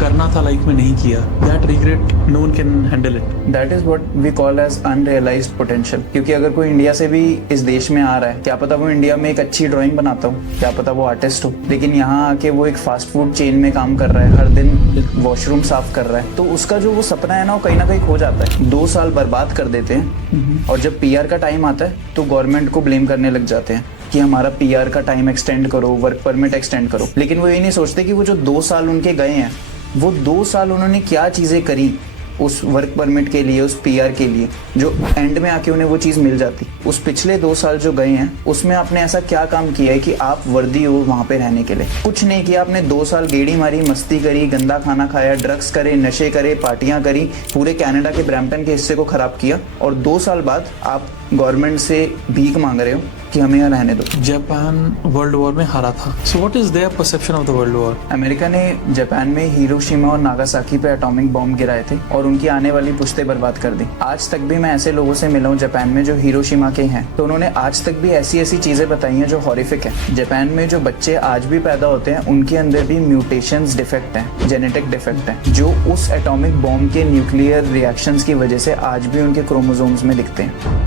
करना था लाइफ में नहीं किया, that regret no one can handle it. That is what we call as unrealised potential. क्योंकि अगर कोई इंडिया से भी इस देश में आ रहा है, क्या पता वो इंडिया में एक अच्छी ड्राइंग बनाता हो, क्या पता वो आर्टिस्ट हो, लेकिन यहाँ आके वो एक फास्ट फूड चेन में काम कर रहा है, हर दिन वॉशरूम साफ कर रहा है, तो उसका जो वो सपना है ना, वो कहीं ना कहीं खो जाता है। 2 साल बर्बाद कर देते हैं और जब पीआर का टाइम आता है तो गवर्नमेंट को ब्लेम करने लग जाते हैं कि हमारा पीआर का टाइम एक्सटेंड करो, वर्क परमिट एक्सटेंड करो। लेकिन वो ये नहीं सोचते कि वो जो 2 साल उनके गए हैं, वो 2 साल उन्होंने क्या चीज़ें करी उस वर्क परमिट के लिए, उस पीआर के लिए, जो एंड में आके उन्हें वो चीज़ मिल जाती। उस पिछले 2 साल जो गए हैं उसमें आपने ऐसा क्या काम किया है कि आप वर्दी हो वहाँ पे रहने के लिए? कुछ नहीं किया आपने। 2 साल गेड़ी मारी, मस्ती करी, गंदा खाना खाया, ड्रग्स करे, नशे करे, पार्टियां करी, पूरे कनाडा के ब्रैम्पटन के हिस्से को खराब किया, और 2 साल बाद आप गवर्नमेंट से भीख मांग रहे हो कि हमें यहाँ रहने दो। जापान वर्ल्ड वॉर में हारा था, सो what is their perception of the world war? America ने जापान में हिरोशिमा और नागासाकी पे एटॉमिक बॉम्ब गिराए थे और उनकी आने वाली पुश्तें बर्बाद कर दी। आज तक भी मैं ऐसे लोगों से मिला हूँ जापान में जो हिरोशिमा के हैं, तो उन्होंने आज तक भी ऐसी ऐसी चीजें बताई हैं जो हॉरिफिक है। जापान में जो बच्चे आज भी पैदा होते हैं उनके अंदर भी म्यूटेशंस डिफेक्ट हैं, जेनेटिक डिफेक्ट हैं, जो उस एटॉमिक बॉम्ब के न्यूक्लियर रिएक्शंस की वजह से आज भी उनके क्रोमोसोम्स में दिखते हैं।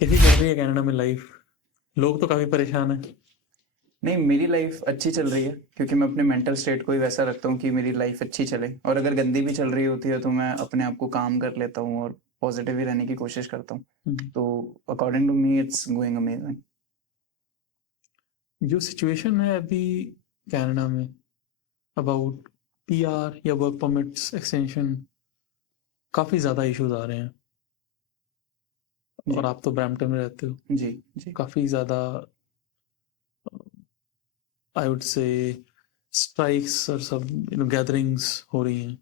कैसी चल रही है कनाडा में लाइफ? लोग तो काफी परेशान हैं। नहीं, मेरी लाइफ अच्छी चल रही है क्योंकि मैं अपने मेंटल स्टेट को ही वैसा रखता हूँ कि मेरी लाइफ अच्छी चले, और अगर गंदी भी चल रही होती है तो मैं अपने आप को काम कर लेता हूँ और पॉजिटिव ही रहने की कोशिश करता हूँ। तो according to me it's going amazing. जो सिचुएशन है अभी कनाडा में अबाउट पीआर या वर्क परमिट्स एक्सटेंशन, काफी ज्यादा इश्यूज आ रहे हैं, जी और आप तो ब्रैम्पटन में रहते हो, जी जी काफी ज्यादा आई वुड से स्ट्राइक्स और सब गैदरिंग्स हो रही हैं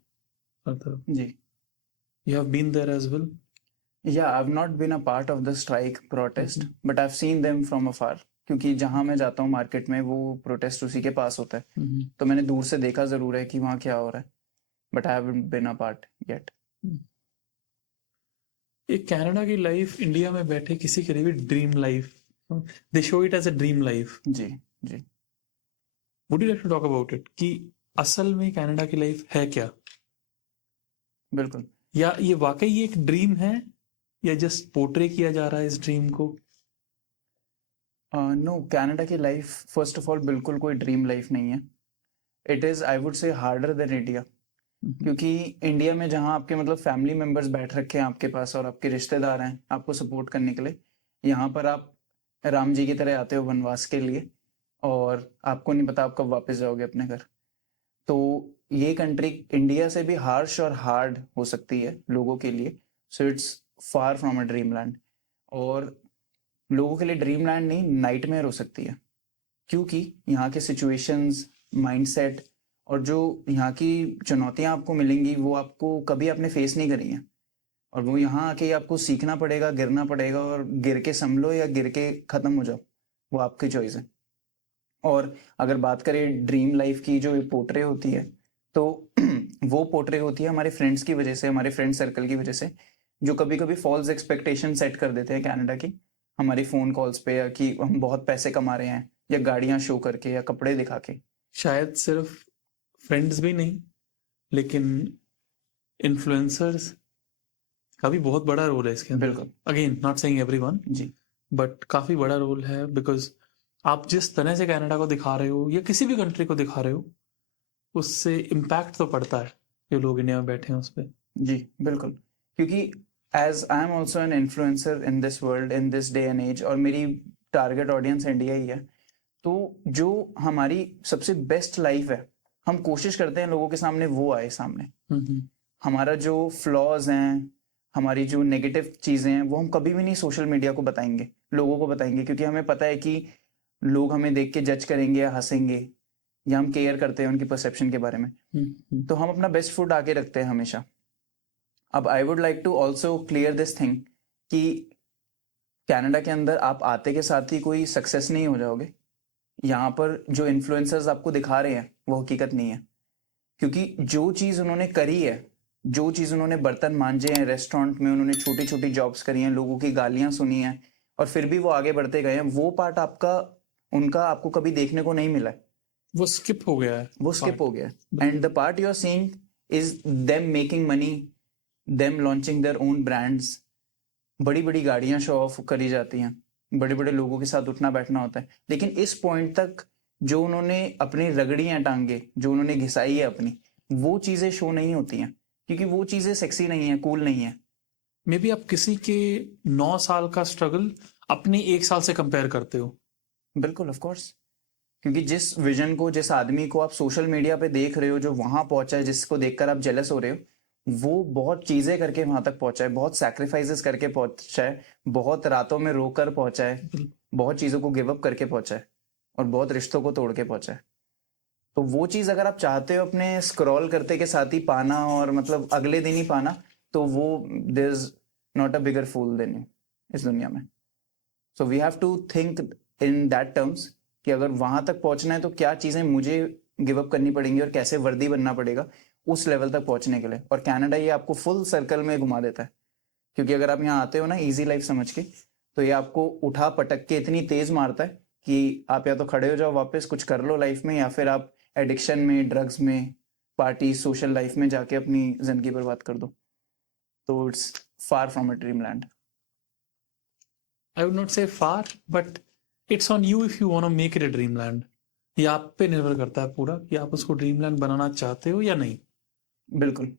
हर तरफ। जी। You have been there as well? Yeah I have not been a part of the strike protest, but I have seen them from afar. क्योंकि जहाँ मैं जाता हूँ मार्केट में, वो प्रोटेस्ट उसी के पास होता है, तो मैंने दूर से देखा जरूर है कि वहाँ क्या हो रहा है, but I haven't been a part yet. एक कनाडा की लाइफ इंडिया में बैठे किसी के लिए भी dream life, they show it as a dream life. जी जी। Would you like to talk about it कि असल में कनाडा की लाइफ है क्या, बिल्कुल। या ये वाकई एक ड्रीम है, या जस्ट पोर्ट्रे किया जा रहा है इस ड्रीम को? नो, कनाडा की लाइफ फर्स्ट ऑफ ऑल बिल्कुल कोई ड्रीम लाइफ नहीं है। इट इज़, आई वुड से, हार्डर देन इंडिया। क्योंकि इंडिया में जहाँ आपके मतलब फैमिली मेंबर्स बैठ रखे हैं आपके पास और आपके रिश्तेदार हैं आपको सपोर्ट करने के लिए, यहाँ पर आप राम जी की तरह आते हो वनवास के लिए, और आपको नहीं पता आप कब वापस जाओगे अपने घर। तो ये कंट्री इंडिया से भी हार्श और हार्ड हो सकती है लोगों के लिए। So it's far from a dream land, और लोगों के लिए ड्रीम लैंड नहीं, नाइटमेयर हो सकती है। क्योंकि यहाँ के सिचुएशंस, माइंडसेट और जो यहाँ की चुनौतियाँ आपको मिलेंगी वो आपको कभी आपने फेस नहीं करी हैं, और वो यहाँ आके ही आपको सीखना पड़ेगा, गिरना पड़ेगा, और गिर के संभलो या गिर के ख़त्म हो जाओ, वो आपकी चॉइस है। और अगर बात करें ड्रीम लाइफ की जो पोर्ट्रे होती है, तो वो पोर्ट्रे होती है हमारे फ्रेंड्स की वजह से, हमारे फ्रेंड सर्कल की वजह से, जो कभी कभी फॉल्स एक्सपेक्टेशन सेट कर देते हैं कनाडा की हमारी फ़ोन कॉल्स पे, या कि हम बहुत पैसे कमा रहे हैं, या गाड़ियाँ शो करके, या कपड़े दिखा के। शायद सिर्फ फ्रेंड्स भी नहीं, लेकिन इन्फ्लुएंसर्स का भी बहुत बड़ा रोल है इसके अंदर। बिल्कुल। अगेन नॉट सेइंग एवरीवन, जी बट काफी बड़ा रोल है, बिकॉज आप जिस तरह से कनाडा को दिखा रहे हो या किसी भी कंट्री को दिखा रहे हो, उससे इम्पैक्ट तो पड़ता है जो लोग इंडिया में बैठे हैं उस पर। जी बिल्कुल। क्योंकि as I am also an influencer in this world, in this day and age, और मेरी टारगेट ऑडियंस इंडिया ही है, तो जो हमारी सबसे बेस्ट लाइफ है हम कोशिश करते हैं लोगों के सामने वो आए सामने। हमारा जो फ्लॉज हैं, हमारी जो नेगेटिव चीज़ें हैं, वो हम कभी भी नहीं सोशल मीडिया को बताएंगे, लोगों को बताएंगे, क्योंकि हमें पता है कि लोग हमें देख के जज करेंगे या हंसेंगे, या हम केयर करते हैं उनकी परसेप्शन के बारे में। तो हम अपना बेस्ट फुट आके रखते हैं हमेशा। अब I would like to also clear this thing कि कनाडा के अंदर आप आते के साथ ही कोई सक्सेस नहीं हो जाओगे। यहाँ पर जो इन्फ्लुएंसर्स आपको दिखा रहे हैं वो हकीकत नहीं है, क्योंकि जो चीज़ उन्होंने करी है जो चीज़ उन्होंने बर्तन मांजे हैं रेस्टोरेंट में, उन्होंने छोटी छोटी जॉब्स करी हैं, लोगों की गालियां सुनी हैं, और फिर भी वो आगे बढ़ते गए हैं, वो पार्ट आपका उनका आपको कभी देखने को नहीं मिला है, वो स्किप हो गया है वो स्किप part। हो गया है। And the part you are seeing is them making money, them launching their own brands, बड़ी बड़ी गाड़ियां शो ऑफ करी जाती हैं, बड़े बड़े लोगों के साथ उठना बैठना होता है, लेकिन इस पॉइंट तक जो उन्होंने अपनी रगड़ी हैं टांगे, जो उन्होंने घिसाई है अपनी, वो चीजें शो नहीं होती हैं, क्योंकि वो चीजें सेक्सी नहीं है, कूल नहीं है। मे बी आप किसी के 9 साल का स्ट्रगल अपने 1 साल से कंपेयर करते हो। बिल्कुल, ऑफ कोर्स, क्योंकि जिस विजन को, जिस आदमी को आप सोशल मीडिया पे देख रहे हो, जो वहां पहुंचा है, जिसको देखकर आप जेलस हो रहे हो, वो बहुत चीजें करके वहां तक पहुंचा है, बहुत सैक्रिफाइसेस करके पहुंचा है, बहुत रातों में रोकर पहुंचा है, बहुत चीजों को गिव अप करके पहुंचा है, और बहुत रिश्तों को तोड़ के पहुंचा है। तो वो चीज अगर आप चाहते हो अपने स्क्रॉल करते के साथ ही पाना, और मतलब अगले दिन ही पाना, तो वो there is not a bigger fool than you इस दुनिया में। So we have to think in that terms कि अगर वहां तक पहुंचना है तो क्या चीजें मुझे गिव अप करनी पड़ेंगी, और कैसे वर्दी बनना पड़ेगा उस लेवल तक पहुंचने के लिए। और कनाडा ये आपको फुल सर्कल में घुमा देता है, क्योंकि अगर आप यहाँ आते हो ना इजी लाइफ समझ के, तो ये आपको उठा पटक के इतनी तेज मारता है कि आप या तो खड़े हो जाओ, वापस कुछ कर लो लाइफ में, या फिर आप एडिक्शन में, ड्रग्स में, पार्टी, सोशल लाइफ में जाके अपनी जिंदगी बर्बाद कर दो। तो it's far from a dream land. I would not say far, but it's on you if you want to make it a dream land. ये आप पे निर्भर करता है पूरा कि आप उसको ड्रीम लैंड बनाना चाहते हो या नहीं। बिल्कुल।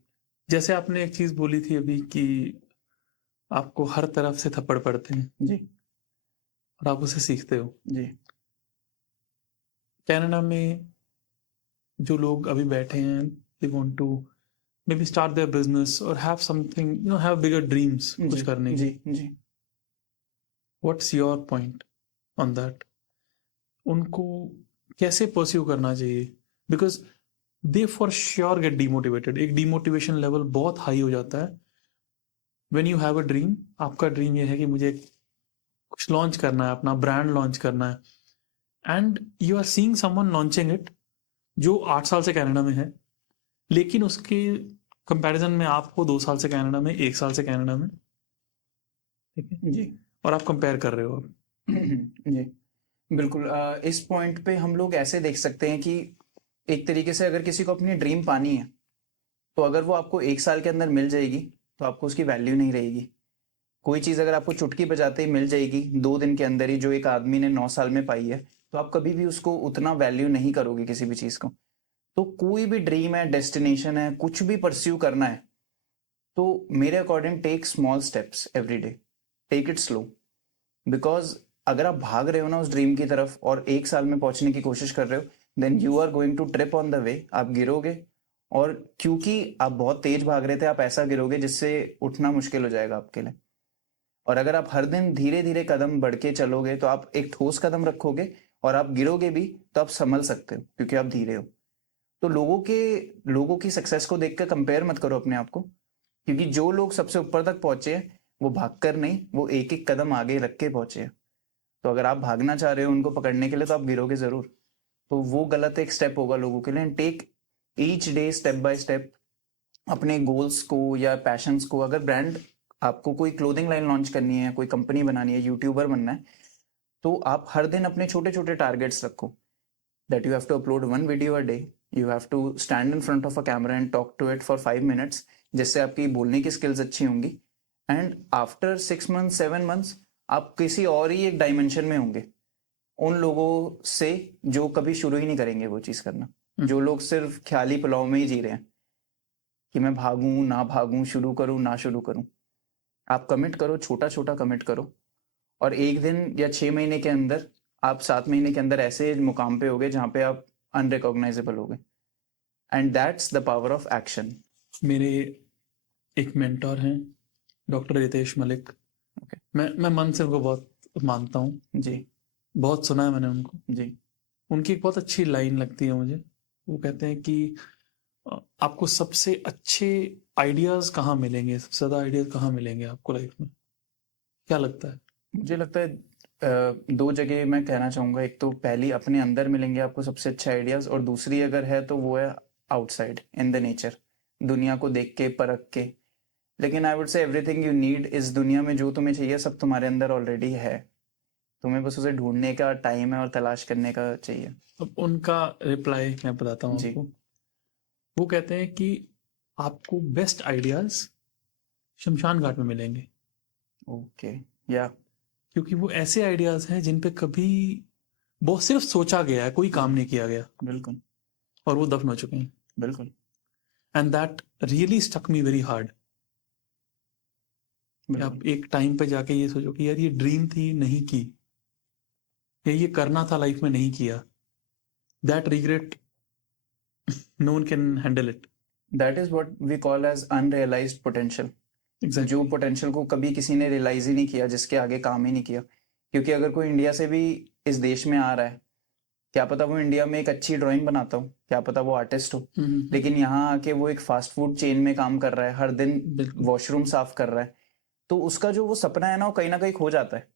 जैसे आपने एक चीज बोली थी अभी कि आपको हर तरफ से थप्पड़ पड़ते हैं जी और आप उसे सीखते हो। जी कनाडा में जो लोग अभी बैठे हैं, they want to maybe start their business और have something, you know, have bigger dreams कुछ जी करने जी की। जी what's your point on that? उनको कैसे परस्यू करना चाहिए? Because they for sure get demotivated. एक डिमोटिवेशन लेवल बहुत हाई हो जाता है when you have a dream. आपका ड्रीम ये है कि मुझे कुछ लॉन्च करना है, अपना ब्रांड लॉन्च करना है, and you are seeing someone launching it जो 8 साल से कनाडा में है, लेकिन उसके कंपैरिजन में आपको 2 साल से कनाडा में, 1 साल से कनाडा में, ठीक है, जी और आप कंपेयर कर रहे हो अब। जी बिल्कुल। इस पॉइंट पे हम लोग ऐसे देख सकते हैं कि एक तरीके से अगर किसी को अपनी ड्रीम पानी है, तो अगर वो आपको 1 साल के अंदर मिल जाएगी तो आपको उसकी वैल्यू नहीं रहेगी। कोई चीज़ अगर आपको चुटकी बजाते ही मिल जाएगी 2 दिन के अंदर ही, जो एक आदमी ने 9 साल में पाई है, तो आप कभी भी उसको उतना वैल्यू नहीं करोगे किसी भी चीज़ को। तो कोई भी ड्रीम है, डेस्टिनेशन है, कुछ भी परस्यू करना है, तो मेरे according take small steps every day, take it slow. Because अगर आप भाग रहे हो ना उस ड्रीम की तरफ और 1 साल में पहुंचने की कोशिश कर रहे हो, then you are going to trip on the way, आप गिरोगे। और क्योंकि आप बहुत तेज भाग रहे थे, आप ऐसा गिरोगे जिससे उठना मुश्किल हो जाएगा आपके लिए। और अगर आप हर दिन धीरे धीरे कदम बढ़ के चलोगे, तो आप एक ठोस कदम रखोगे, और आप गिरोगे भी तो आप संभल सकते हो, क्योंकि आप धीरे हो। तो लोगों की सक्सेस को देखकर कंपेयर मत करो अपने आप को, क्योंकि जो लोग सबसे ऊपर तक पहुंचे हैं, वो भागकर नहीं, वो एक एक कदम आगे रख के पहुंचे हैं। तो अगर आप भागना चाह रहे हो उनको पकड़ने के लिए, तो आप गिरोगे जरूर। तो वो गलत एक स्टेप होगा लोगों के लिए। Take each day step by step अपने गोल्स को या पैशंस को। अगर ब्रांड, आपको कोई क्लोथिंग लाइन लॉन्च करनी है, कोई कंपनी बनानी है, यूट्यूबर बनना है, तो आप हर दिन अपने छोटे छोटे टारगेट्स रखो, that you have to upload 1 video a day, you have to stand in front of a camera and talk to it for 5 minutes, जिससे आपकी बोलने की स्किल्स अच्छी होंगी। एंड आफ्टर 6 मंथ्स 7 मंथ्स आप किसी और ही एक डायमेंशन में होंगे, उन लोगों से जो कभी शुरू ही नहीं करेंगे वो चीज़ करना, जो लोग सिर्फ ख्याली पुलाव में ही जी रहे हैं कि मैं भागूं ना भागूं, शुरू करूं ना शुरू करूं। आप कमिट करो, छोटा छोटा कमिट करो, और 1 दिन या 6 महीने के अंदर, आप 7 महीने के अंदर ऐसे मुकाम पे होगे जहां पे आप अनरिकॉग्नाइजेबल होगे। And that's the power of action. मेरे एक मेंटोर हैं, डॉक्टर रितेश मलिक। Okay. मैं मन से उनको बहुत मानता हूँ, जी बहुत सुना है मैंने उनको। जी उनकी एक बहुत अच्छी लाइन लगती है मुझे। वो कहते हैं कि आपको सबसे अच्छे आइडियाज कहाँ मिलेंगे, सबसे ज़्यादा आइडियाज कहाँ मिलेंगे आपको लाइफ में? क्या लगता है? मुझे लगता है 2 जगह मैं कहना चाहूँगा। एक तो पहली अपने अंदर मिलेंगे आपको सबसे अच्छे आइडियाज़, और दूसरी अगर है तो वो है आउटसाइड इन द नेचर, दुनिया को देख के परख के, लेकिन आई वुड से एवरीथिंग यू नीड इस दुनिया में, जो तुम्हें चाहिए सब तुम्हारे अंदर ऑलरेडी है, तुम्हें बस उसे ढूंढने का टाइम है और तलाश करने का चाहिए। अब उनका रिप्लाई मैं बताता हूँ जी। आपको। वो कहते हैं कि आपको बेस्ट आइडियाज शमशान घाट में मिलेंगे, ओके, या क्योंकि वो ऐसे आइडियाज हैं जिन पे कभी बहुत सिर्फ सोचा गया है, कोई काम नहीं किया गया, बिल्कुल और वो दफन हो चुके हैं। बिल्कुल and that really stuck me very hard. बिल्कुल। आप एक टाइम पे जाके ये सोचो कि यार ये ड्रीम थी, नहीं की, या ये करना था लाइफ में, नहीं किया, that regret no one can handle it. That is what we call as unrealised potential. जो पोटेंशियल को कभी किसी ने रियलाइज ही नहीं किया, जिसके आगे काम ही नहीं किया। क्योंकि अगर कोई इंडिया से भी इस देश में आ रहा है, क्या पता वो इंडिया में एक अच्छी ड्राइंग बनाता हो, क्या पता वो आर्टिस्ट हो, लेकिन यहाँ आके वो एक फास्ट फूड चेन में काम कर रहा है, हर दिन बिल्कुल। वॉशरूम साफ कर रहा है, तो उसका जो वो सपना है ना कहीं खो जाता है।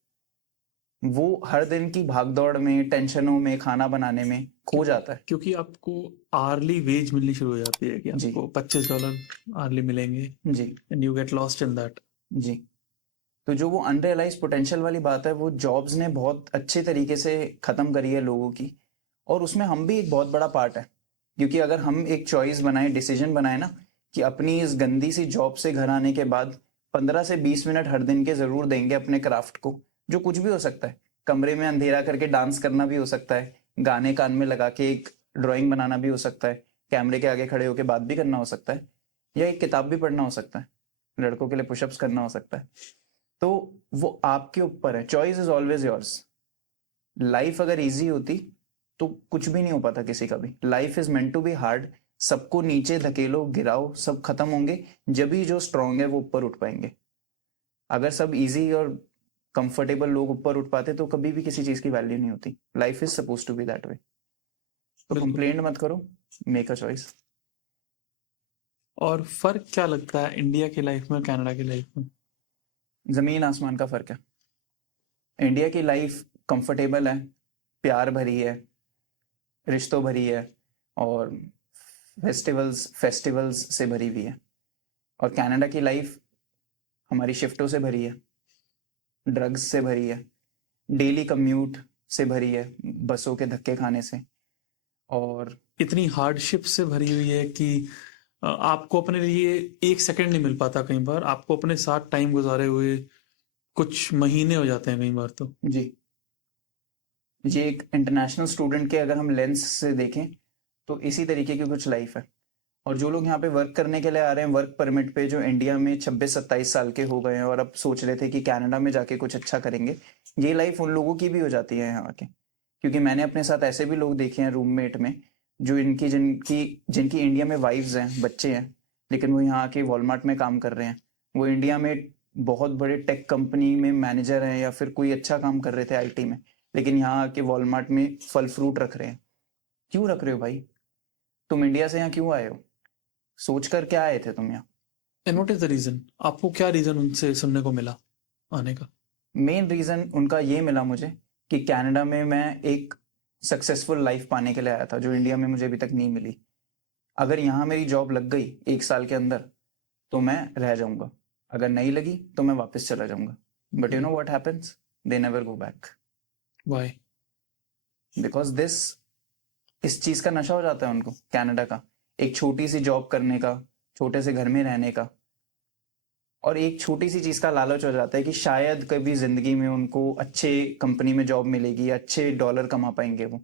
वो हर दिन की भागदौड़ में, टेंशनों में, खाना बनाने में खो जाता है। क्योंकि आपको आर्ली वेज मिलनी शुरू हो जाती है कि जी। आपको $25 आर्ली मिलेंगे, जी and you get lost in that. जी। तो जो वो अनरियलाइज पोटेंशियल वाली बात है, वो जॉब्स ने बहुत अच्छे तरीके से खत्म करी है लोगों की, और उसमें हम भी एक बहुत बड़ा पार्ट है। क्योंकि अगर हम एक चॉइस बनाए, डिसीजन बनाए ना, कि अपनी इस गंदी सी जॉब से घर आने के बाद 15 से 20 मिनट हर दिन के जरूर देंगे अपने क्राफ्ट को, जो कुछ भी हो सकता है। कमरे में अंधेरा करके डांस करना भी हो सकता है, गाने कान में लगा के एक ड्राइंग बनाना भी हो सकता है, कैमरे के आगे खड़े होकर बात भी करना हो सकता है, या एक किताब भी पढ़ना हो सकता है, लड़कों के लिए पुशअप्स करना हो सकता है। तो वो आपके ऊपर है, choice is always yours. Life अगर इजी होती तो कुछ भी नहीं हो पाता किसी का भी। Life is meant to be hard. सबको नीचे धकेलो, गिराओ, सब खत्म होंगे, जब ही जो स्ट्रांग है वो ऊपर उठ पाएंगे। अगर सब इजी और कंफर्टेबल लोग ऊपर उठ पाते तो कभी भी किसी चीज की वैल्यू नहीं होती। Life is suppose to be that way. तो बिल्कुल। कंप्लेंट मत करो, मेक अ चॉइस। और फर्क क्या लगता है इंडिया की लाइफ में और कनाडा की लाइफ में? जमीन आसमान का फर्क है। इंडिया की लाइफ कंफर्टेबल है, प्यार भरी है, रिश्तों भरी है, और फेस्टिवल्स से भरी हुई है। और कनाडा की लाइफ हमारी शिफ्टों से भरी है, ड्रग्स से भरी है, डेली कम्यूट से भरी है, बसों के धक्के खाने से, और इतनी हार्डशिप से भरी हुई है कि आपको अपने लिए एक सेकंड नहीं मिल पाता। कई बार आपको अपने साथ टाइम गुजारे हुए कुछ महीने हो जाते हैं कई बार तो। जी। ये एक इंटरनेशनल स्टूडेंट के अगर हम लेंस से देखें तो इसी तरीके की कुछ लाइफ है। और जो लोग यहाँ पे वर्क करने के लिए आ रहे हैं वर्क परमिट पे, जो इंडिया में 26-27 साल के हो गए हैं और अब सोच रहे थे कि कनाडा में जाके कुछ अच्छा करेंगे, ये लाइफ उन लोगों की भी हो जाती है यहाँ के। क्योंकि मैंने अपने साथ ऐसे भी लोग देखे हैं रूममेट में, जो इनकी जिनकी जिनकी इंडिया में वाइफ्स हैं, बच्चे हैं, लेकिन वो यहाँ आके वॉलमार्ट में काम कर रहे हैं। वो इंडिया में बहुत बड़े टेक कंपनी में मैनेजर हैं या फिर कोई अच्छा काम कर रहे थे आईटी में, लेकिन यहाँ आके वॉलमार्ट में फल फ्रूट रख रहे हैं। क्यों रख रहे हो भाई? तुम इंडिया से यहाँ क्यों आए हो? सोच कर क्या आए थे तुम यहाँ? And what is the reason? आपको क्या रीजन उनसे सुनने को मिला आने का? मेन रीजन उनका ये मिला मुझे कि कनाडा में मैं एक सक्सेसफुल लाइफ पाने के लिए आया था, जो इंडिया में मुझे अभी तक नहीं मिली। अगर यहाँ मेरी जॉब लग गई 1 साल के अंदर तो मैं रह जाऊंगा, अगर नहीं लगी तो मैं वापस चला जाऊंगा। But you know what happens? They never go back. Why? Because इस चीज का नशा हो जाता है उनको, कनाडा का, एक छोटी सी जॉब करने का, छोटे से घर में रहने का, और एक छोटी सी चीज का लालच हो जाता है कि शायद कभी जिंदगी में उनको अच्छे कंपनी में जॉब मिलेगी, अच्छे डॉलर कमा पाएंगे वो,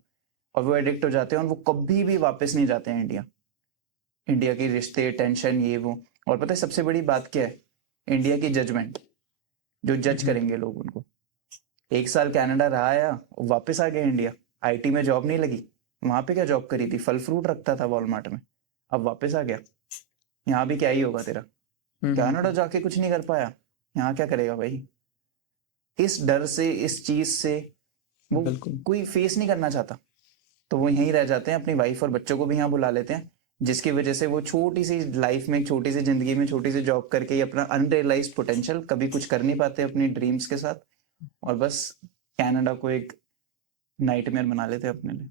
और वो एडिक्ट हो जाते हैं और वो कभी भी वापस नहीं जाते हैं इंडिया। इंडिया की रिश्ते, टेंशन, ये वो। और पता है सबसे बड़ी बात क्या है? इंडिया की जजमेंट, जो जज करेंगे लोग उनको। 1 साल कनाडा रहा आया, वापस आ गया इंडिया, आईटी में जॉब नहीं लगी, वहां पे क्या जॉब करी थी? फल फ्रूट रखता था वॉलमार्ट में, अब वापस आ गया, यहाँ भी क्या ही होगा तेरा? कनाडा जाके कुछ नहीं कर पाया, यहाँ क्या करेगा भाई? इस डर से, इस चीज से वो बिल्कुल। कोई फेस नहीं करना चाहता, तो वो यहीं रह जाते हैं, अपनी वाइफ और बच्चों को भी यहाँ बुला लेते हैं, जिसकी वजह से वो छोटी सी लाइफ में, छोटी सी जिंदगी में, छोटी सी जॉब करके ही अपना अनरियलाइज पोटेंशियल कभी कुछ कर नहीं पाते अपनी ड्रीम्स के साथ, और बस कनाडा को एक नाइटमेयर बना लेते हैं अपने लिए।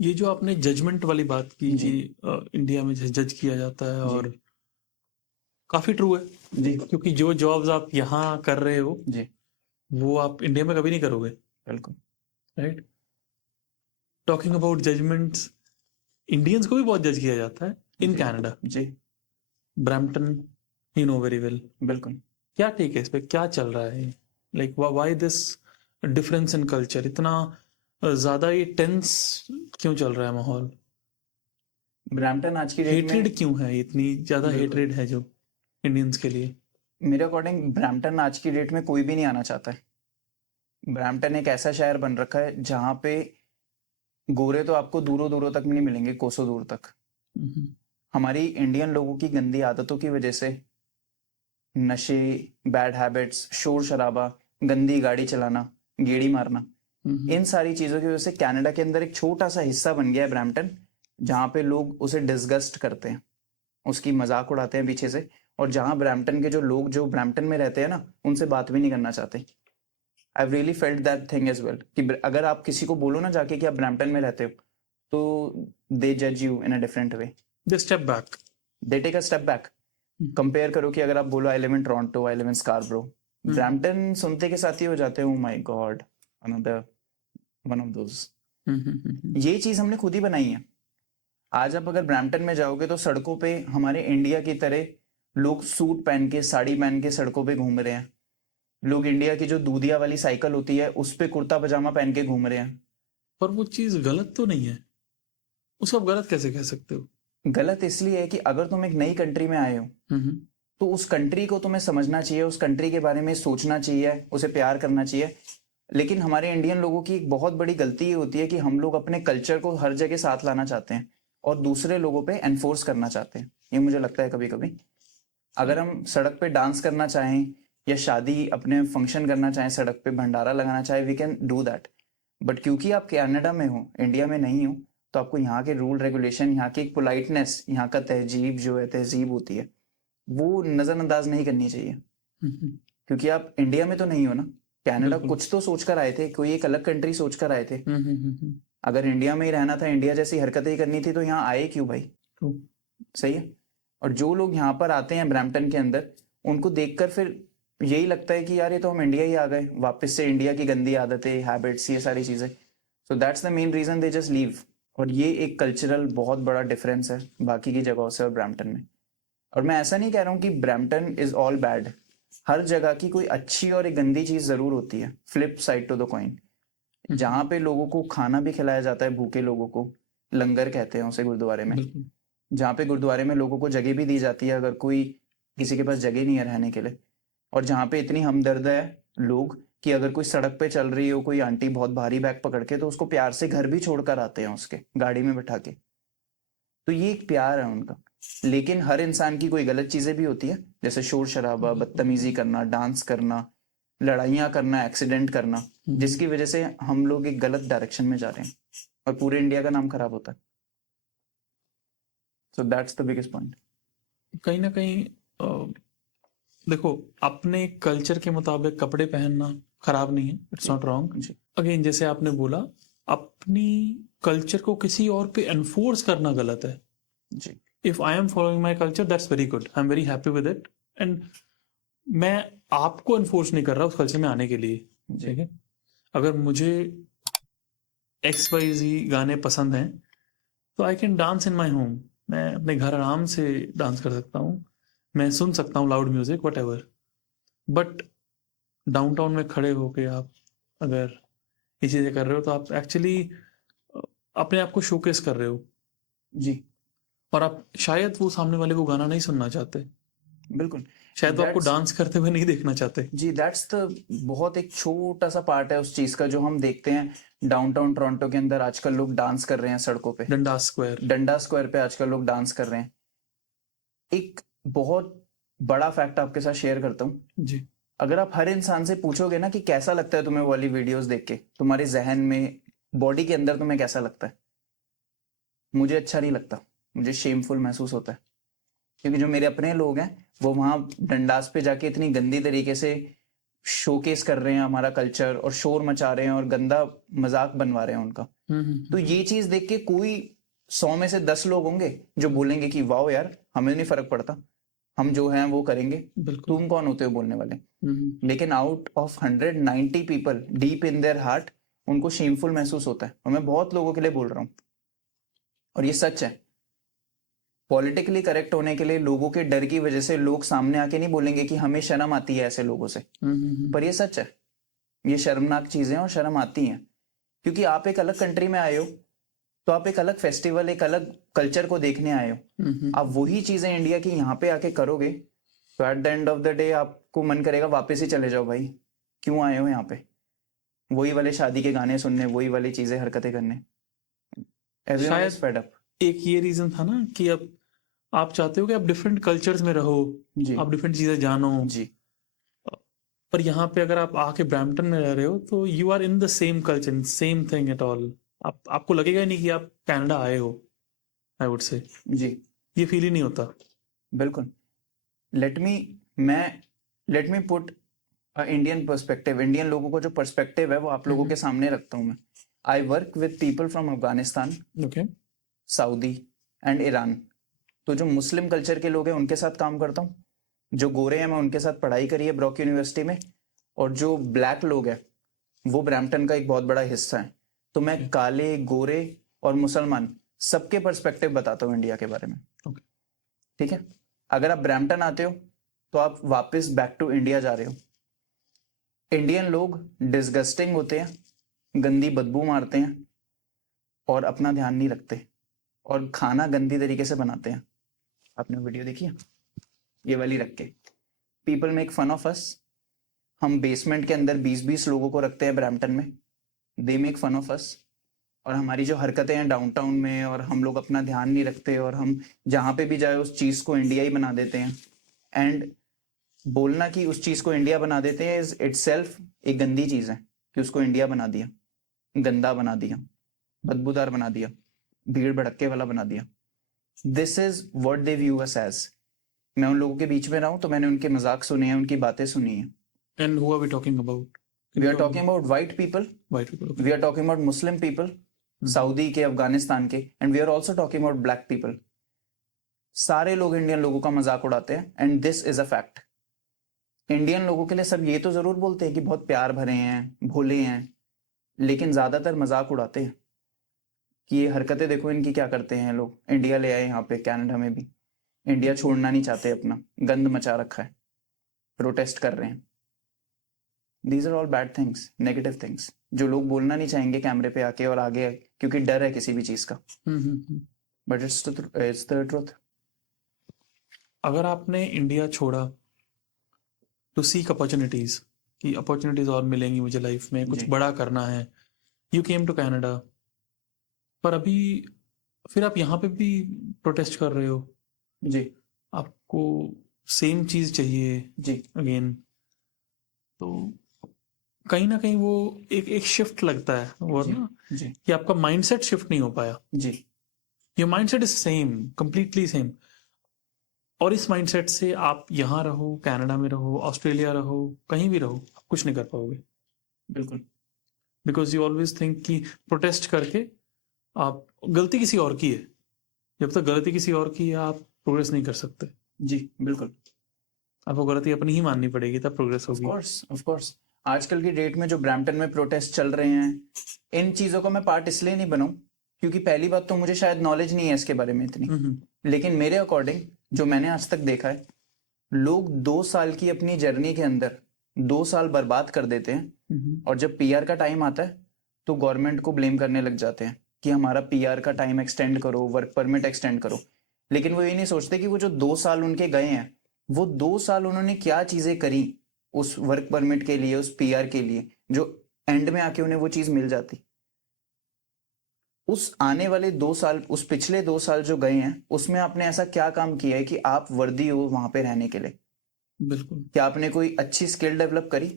ये जो आपने जजमेंट वाली बात की जी। कि इंडिया में जज किया जाता है, जी। और काफी ट्रू है, जी। क्योंकि जो जॉब्स आप यहाँ कर रहे हो जी। वो आप इंडिया में कभी नहीं करोगे, बिल्कुल। Right? Talking about judgments, Indians को भी बहुत जज किया जाता है इन जी। कनाडा। जी। Brampton, you know very well. बिल्कुल। क्या ठीक है इस पे, क्या चल रहा है? Like why this difference in culture, इतना ज्यादा ये टेंस क्यों चल रहा है माहौल? ब्रैम्पटन आज की डेट में, हेट्रेड क्यों है, इतनी ज्यादा बिल्कुल, हेट्रेड है जो इंडियंस के लिए? मेरे अकॉर्डिंग ब्रैम्पटन आज की डेट में कोई भी नहीं आना चाहता है। ब्रैम्पटन एक ऐसा शहर बन रखा है जहाँ पे गोरे तो आपको दूरों दूरों तक नहीं मिलेंगे, कोसों दूर तक। हम्म, हमारी इंडियन लोगों की गंदी आदतों की वजह से, नशे, बैड हैबिट्स, शोर शराबा, गंदी गाड़ी चलाना, गेड़ी मारना, इन सारी चीज़ों की वजह से कनाडा के अंदर एक छोटा सा हिस्सा बन गया है ब्रैम्पटन, जहाँ पे लोग उसे डिसगस्ट करते हैं, उसकी मजाक उड़ाते हैं पीछे से। और जहाँ ब्रैम्पटन के जो लोग जो ब्रैम्पटन में रहते हैं ना, उनसे बात भी नहीं करना चाहते। I really felt that thing as well कि अगर आप किसी को बोलो ना जाके कि आप ब्रैम्पटन में रहते हो, तो दे जज you in a different way, they step back. They take a step back. Compare करो कि अगर आप बोलो I live in Toronto, I live in Scarborough, Brampton सुनते के साथ ही हो जाते हो, my God, another one of those. ये चीज हमने खुद ही बनाई है। आज आप अगर ब्रैम्पटन में जाओगे तो सड़कों पे हमारे इंडिया की तरह लोग सूट पहन के, साड़ी पहन के सड़कों पे घूम रहे हैं। लोग इंडिया की जो दूधिया वाली साइकिल होती है उस पे कुर्ता पजामा पहन के घूम रहे हैं। पर वो चीज गलत तो नहीं है, उसको आप गलत कैसे कह सकते हो? गलत इसलिए है कि अगर तुम एक नई कंट्री में आए हो, तो उस कंट्री को तुम्हें समझना चाहिए, उस कंट्री के बारे में सोचना चाहिए, उसे प्यार करना चाहिए। लेकिन हमारे इंडियन लोगों की एक बहुत बड़ी गलती ये होती है कि हम लोग अपने कल्चर को हर जगह साथ लाना चाहते हैं और दूसरे लोगों पे एनफोर्स करना चाहते हैं। ये मुझे लगता है कभी कभी अगर हम सड़क पे डांस करना चाहें या शादी अपने फंक्शन करना चाहें, सड़क पे भंडारा लगाना चाहें, we can do that. But क्योंकि आप कनाडा में हो, इंडिया में नहीं हो, तो आपको यहाँ के रूल रेगुलेशन, यहाँ की एक पोलाइटनेस, यहाँ का तहजीब जो है, तहजीब होती है, वो नजरअंदाज नहीं करनी चाहिए। क्योंकि आप इंडिया में तो नहीं हो ना, कनाडा बिल्कुल। कुछ तो सोच कर आए थे, कोई एक अलग कंट्री सोच कर आए थे। अगर इंडिया में ही रहना था, इंडिया जैसी हरकतें ही करनी थी, तो यहाँ आए क्यों भाई? True. सही है। और जो लोग यहाँ पर आते हैं ब्रैम्पटन के अंदर, उनको देखकर फिर यही लगता है कि यार ये तो हम इंडिया ही आ गए वापस से, इंडिया की गंदी आदतें, हैबिट्स, ये सारी चीजें। So that's the main reason they just leave. और ये एक कल्चरल बहुत बड़ा डिफरेंस है बाकी की जगहों से और ब्रैम्पटन में। और मैं ऐसा नहीं कह रहा हूँ कि ब्रैम्पटन इज ऑल बैड। हर जगह की कोई अच्छी और एक गंदी चीज जरूर होती है, flip side to the coin. जहाँ पे लोगों को खाना भी खिलाया जाता है, भूखे लोगों को, लंगर कहते हैं उसे गुरुद्वारे में। जहाँ पे गुरुद्वारे में लोगों को जगह भी दी जाती है अगर कोई, किसी के पास जगह नहीं है रहने के लिए। और जहाँ पे इतनी हमदर्द है लोग कि अगर कोई सड़क पे चल रही हो, कोई आंटी बहुत भारी बैग पकड़ के, तो उसको प्यार से घर भी छोड़कर आते हैं, उसके गाड़ी में बैठा के। तो ये एक प्यार है उनका। लेकिन हर इंसान की कोई गलत चीजें भी होती है, जैसे शोर शराबा, बदतमीजी करना, डांस करना, लड़ाइयाँ करना, एक्सीडेंट करना, जिसकी वजह से हम लोग एक गलत डायरेक्शन में जा रहे हैं और पूरे इंडिया का नाम खराब होता है। सो दैट्स द बिगेस्ट पॉइंट। कहीं ना कहीं देखो, अपने कल्चर के मुताबिक कपड़े पहनना खराब नहीं है, इट्स नॉट रॉन्ग। अगेन, जैसे आपने बोला, अपनी कल्चर को किसी और पे एनफोर्स करना गलत है जी। If I am following my culture, that's very good, I am very happy with it. And मैं आपको एनफोर्स नहीं कर रहा उस कल्चर में आने के लिए, ठीक है? अगर मुझे XYZ गाने पसंद हैं तो I can dance in my home, मैं अपने घर आराम से डांस कर सकता हूँ, मैं सुन सकता हूँ loud music, what ever. But downtown में खड़े होके आप अगर ये चीज़ें कर रहे हो तो आप एक्चुअली अपने आप को शोकेस कर रहे हो जी। और आप शायद वो सामने वाले को गाना नहीं सुनना चाहते, बिल्कुल। शायद वो आपको डांस करते हुए नहीं देखना चाहते। जी, दैट्स द बहुत एक छोटा सा पार्ट है उस चीज का जो हम देखते हैं डाउनटाउन टोरंटो के अंदर। आजकल लोग डांस कर रहे हैं सड़कों पे, डंडा स्क्वायर पे आजकल लोग डांस कर रहे हैं। एक बहुत बड़ा फैक्ट आपके साथ शेयर करता हूँ जी। अगर आप हर इंसान से पूछोगे ना कि कैसा लगता है तुम्हें वो वाली वीडियोस देख के, तुम्हारे जहन में, बॉडी के अंदर तुम्हें कैसा लगता है? मुझे अच्छा नहीं लगता, मुझे शेमफुल महसूस होता है। क्योंकि जो मेरे अपने लोग हैं वो वहां डंडास पे जाके इतनी गंदी तरीके से शोकेस कर रहे हैं हमारा कल्चर और शोर मचा रहे हैं और गंदा मजाक बनवा रहे हैं उनका। तो ये चीज देख के कोई 100 में से 10 लोग होंगे जो बोलेंगे कि वाओ यार, हमें नहीं फर्क पड़ता, हम जो हैं वो करेंगे। बिल्कुल। तुम कौन होते हो बोलने वाले? लेकिन out of 190 people, deep in their heart उनको शेमफुल महसूस होता है। और मैं बहुत लोगों के लिए बोल रहा हूँ, और ये सच है। पॉलिटिकली करेक्ट होने के लिए लोगों के डर की वजह से लोग सामने आके नहीं बोलेंगे कि हमें शर्म आती है ऐसे लोगों से, पर ये सच है। ये शर्मनाक चीजें और शर्म आती हैं, क्योंकि आप एक अलग कंट्री में आए हो, तो आप एक अलग फेस्टिवल, एक अलग कल्चर को देखने आए हो। आप वही चीजें इंडिया की यहाँ पे आके करोगे तो at the end of the day आपको मन करेगा वापस ही चले जाओ भाई, क्यों आए हो यहाँ पे? वही वाले शादी के गाने सुनने, वही वाली चीजें, हरकतें करने। Everyone is fed up। एक ये रीजन था ना कि अब आप चाहते हो कि आप डिफरेंट कल्चर्स में रहो, जी आप डिफरेंट चीजें जानो, जी पर यहाँ पे अगर आप आके ब्रैम्पटन में रह रहे हो तो you are in the same culture, same thing at all. आपको लगेगा ही नहीं कि आप कनाडा आए हो, आई वुड से। जी ये फील ही नहीं होता। बिल्कुल। Let me put Indian perspective. Indian लोगों को जो पर्सपेक्टिव है वो आप लोगों के सामने रखता हूँ मैं। I work with people from Afghanistan, okay. Saudi and Iran. तो जो मुस्लिम कल्चर के लोग हैं उनके साथ काम करता हूँ, जो गोरे हैं मैं उनके साथ पढ़ाई करी है ब्रॉक यूनिवर्सिटी में, और जो ब्लैक लोग हैं वो ब्रैम्पटन का एक बहुत बड़ा हिस्सा है। तो मैं काले, गोरे और मुसलमान सबके पर्सपेक्टिव बताता हूँ इंडिया के बारे में। Okay. ठीक है? अगर आप ब्रैम्पटन आते हो तो आप वापस बैक टू इंडिया जा रहे हो। इंडियन लोग डिस्गस्टिंग होते हैं, गंदी बदबू मारते हैं और अपना ध्यान नहीं रखते, और खाना गंदी तरीके से बनाते हैं। आपने वीडियो देखी है ये वाली रख के? People make fun of us. हम बेसमेंट के अंदर 20-20 लोगों को रखते हैं ब्रैम्पटन में, they make fun of us. और हमारी जो हरकतें हैं डाउनटाउन में, और हम लोग अपना ध्यान नहीं रखते, और हम जहाँ पे भी जाए उस चीज़ को इंडिया ही बना देते हैं। एंड बोलना कि उस चीज़ को इंडिया बना देते हैं इज इटसेल्फ एक गंदी चीज़ है, कि उसको इंडिया बना दिया, गंदा बना दिया, बदबूदार बना दिया, भीड़ भड़क्के वाला बना दिया। This is what they view us as. मैं उन लोगों के बीच में रहा हूं तो मैंने उनके मजाक सुने हैं, उनकी बातें सुनी हैं। And who are we talking about? We are talking about white people, White people. Okay. We are talking about Muslim people, Saudi के, अफगानिस्तान के, and we are also talking about black people. सारे लोग इंडियन लोगों का मजाक उड़ाते हैं, and this is a fact. Indian लोगों के लिए सब ये तो जरूर बोलते हैं कि बहुत प्यार भरे हैं, भोले हैं, लेकिन ज्यादातर मजाक उड़ाते हैं कि ये हरकतें देखो इनकी क्या करते हैं लोग। इंडिया ले आए यहाँ पे, कनाडा में भी इंडिया छोड़ना नहीं चाहते, अपना गंद मचा रखा है, प्रोटेस्ट कर रहे हैं। These are all bad things, negative things, जो लोग बोलना नहीं चाहेंगे कैमरे पे आके और आगे, क्योंकि डर है किसी भी चीज का। But it's the truth. अगर आपने इंडिया छोड़ा टू सीक अपॉर्चुनिटीज, कि अपॉर्चुनिटीज और मिलेंगी मुझे लाइफ में, कुछ जी। बड़ा करना है, यू केम टू कनाडा, पर अभी फिर आप यहाँ पे भी प्रोटेस्ट कर रहे हो, जी आपको सेम चीज चाहिए जी अगेन, तो कहीं ना कहीं वो एक शिफ्ट लगता है वो जी, ना, जी कि आपका माइंडसेट शिफ्ट नहीं हो पाया। जी your mindset is same, completely same, और इस माइंडसेट से आप यहाँ रहो, कनाडा में रहो, ऑस्ट्रेलिया रहो, कहीं भी रहो, आप कुछ नहीं कर पाओगे। बिल्कुल। बिकॉज यू ऑलवेज थिंक कि प्रोटेस्ट करके आप, गलती किसी और की है, जब तक गलती किसी और की है आप प्रोग्रेस नहीं कर सकते। जी बिल्कुल। आपको गलती अपनी ही माननी पड़ेगी, तब प्रोग्रेस ऑफ होगी। Course, of course. आजकल की डेट में जो ब्रैम्पटन में प्रोटेस्ट चल रहे हैं, इन चीजों का मैं पार्ट इसलिए नहीं बनाऊं क्योंकि पहली बात तो मुझे शायद नॉलेज नहीं है इसके बारे में इतनी, लेकिन मेरे अकॉर्डिंग जो मैंने आज तक देखा है, लोग 2 साल की अपनी जर्नी के अंदर 2 साल बर्बाद कर देते हैं, और जब पीआर का टाइम आता है तो गवर्नमेंट को ब्लेम करने लग जाते हैं कि हमारा पीआर का टाइम एक्सटेंड करो, वर्क परमिट एक्सटेंड करो। लेकिन वो ये नहीं सोचते कि वो जो 2 साल उनके गए हैं, वो 2 साल उन्होंने क्या चीजें करी उस वर्क परमिट के लिए, उस पीआर के लिए, जो एंड में आके उन्हें वो चीज मिल जाती। उस आने वाले 2 साल, उस पिछले 2 साल जो गए हैं, उसमें आपने ऐसा क्या काम किया है कि आप वर्दी हो वहां पे रहने के लिए? बिल्कुल। क्या आपने कोई अच्छी स्किल डेवलप करी?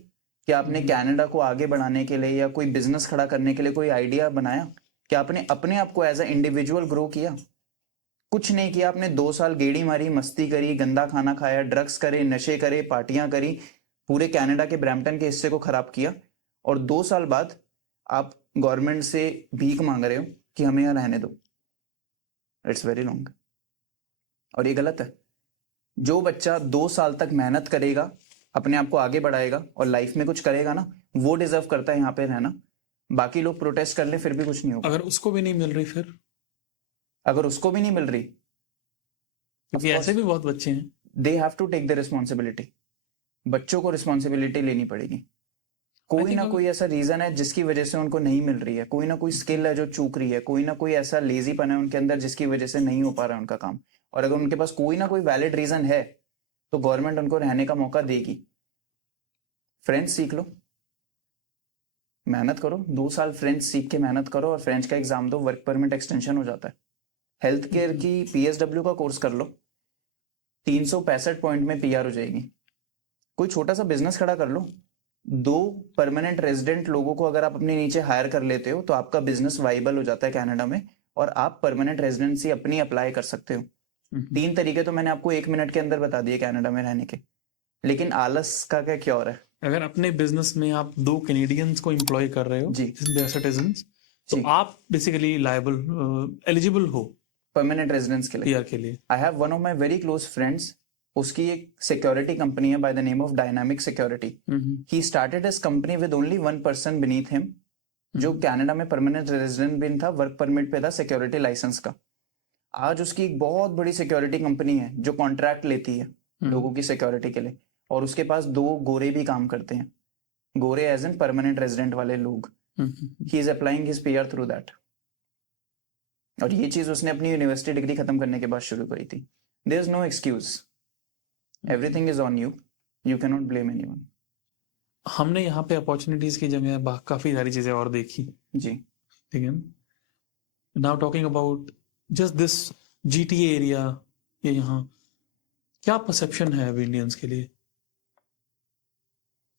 क्या आपने कनाडा को आगे बढ़ाने के लिए या कोई बिजनेस खड़ा करने के लिए कोई आइडिया बनाया? क्या आपने अपने आप को एज अ इंडिविजुअल ग्रो किया? कुछ नहीं किया। आपने 2 साल गेड़ी मारी, मस्ती करी, गंदा खाना खाया, ड्रग्स करे, नशे करे, पार्टियां करी, पूरे कनाडा के ब्रैम्पटन के हिस्से को खराब किया, और 2 साल बाद आप गवर्नमेंट से भीख मांग रहे हो कि हमें यहाँ रहने दो, इट्स वेरी रॉन्ग और ये गलत है। जो बच्चा 2 साल तक मेहनत करेगा, अपने आप को आगे बढ़ाएगा और लाइफ में कुछ करेगा ना, वो डिजर्व करता है यहाँ पे रहना। बाकी लोग प्रोटेस्ट कर ले फिर भी कुछ नहीं होगा। अगर उसको भी नहीं मिल रही फिर, अगर उसको भी नहीं मिल रही, क्योंकि ऐसे भी बहुत बच्चे हैं। They have to take the responsibility. बच्चों को रिस्पॉन्सिबिलिटी लेनी पड़ेगी। कोई ना कोई ऐसा रीजन है जिसकी वजह से उनको नहीं मिल रही है, कोई ना कोई स्किल है जो चूक रही है, कोई ना कोई ऐसा लेजीपन है उनके अंदर जिसकी वजह से नहीं हो पा रहा है उनका काम। और अगर उनके पास कोई ना कोई वैलिड रीजन है तो गवर्नमेंट उनको रहने का मौका देगी। फ्रेंच सीख लो, मेहनत करो, 2 साल फ्रेंच सीख के मेहनत करो और फ्रेंच का एग्जाम दो, वर्क परमिट एक्सटेंशन हो जाता है। हेल्थ केयर की PSW का कोर्स कर लो, 365 पॉइंट में PR हो जाएगी। कोई छोटा सा बिजनेस खड़ा कर लो, 2 परमानेंट रेजिडेंट लोगों को अगर आप अपने नीचे हायर कर लेते हो तो आपका बिजनेस वाइबल हो जाता है कनाडा में, और आप परमानेंट रेजिडेंसी अपनी अप्लाई कर सकते हो। 3 तरीके तो मैंने आपको 1 मिनट के अंदर बता दिए कनाडा में रहने के, लेकिन आलस का क्या क्योर है। अगर अपने बिजनेस में आप 2 कैनेडियंस को एम्प्लॉय कर रहे हो, जी। दे आर सिटीजंस, तो जी। आप बेसिकली लायबल एलिजिबल हो परमानेंट रेजिडेंस के लिए। PR के लिए। I have one of my very close friends, उसकी एक सिक्योरिटी कंपनी है by the name of dynamic security. He started his company with only 1 person beneath him, जो Canada में परमानेंट रेजिडेंट भी था, वर्क परमिट पे था, सिक्योरिटी लाइसेंस का। आज उसकी एक बहुत बड़ी सिक्योरिटी कंपनी है जो कॉन्ट्रैक्ट लेती है लोगों की सिक्योरिटी के लिए, और उसके पास 2 गोरे भी काम करते हैं, गोरे एज एन परमानेंट रेजिडेंट वाले लोग। He is applying his PR through that, और ये चीज उसने अपनी यूनिवर्सिटी डिग्री खत्म करने के बाद शुरू करी थी। There is no excuse, everything is on you, you can not blame anyone. हमने यहाँ पे अपॉर्चुनिटीज की जगह काफी सारी चीजें और देखी, जी। ठीक है। Now talking about just this GTA area, ये यहाँ क्या परसेप्शन है अब इंडियंस के लिए?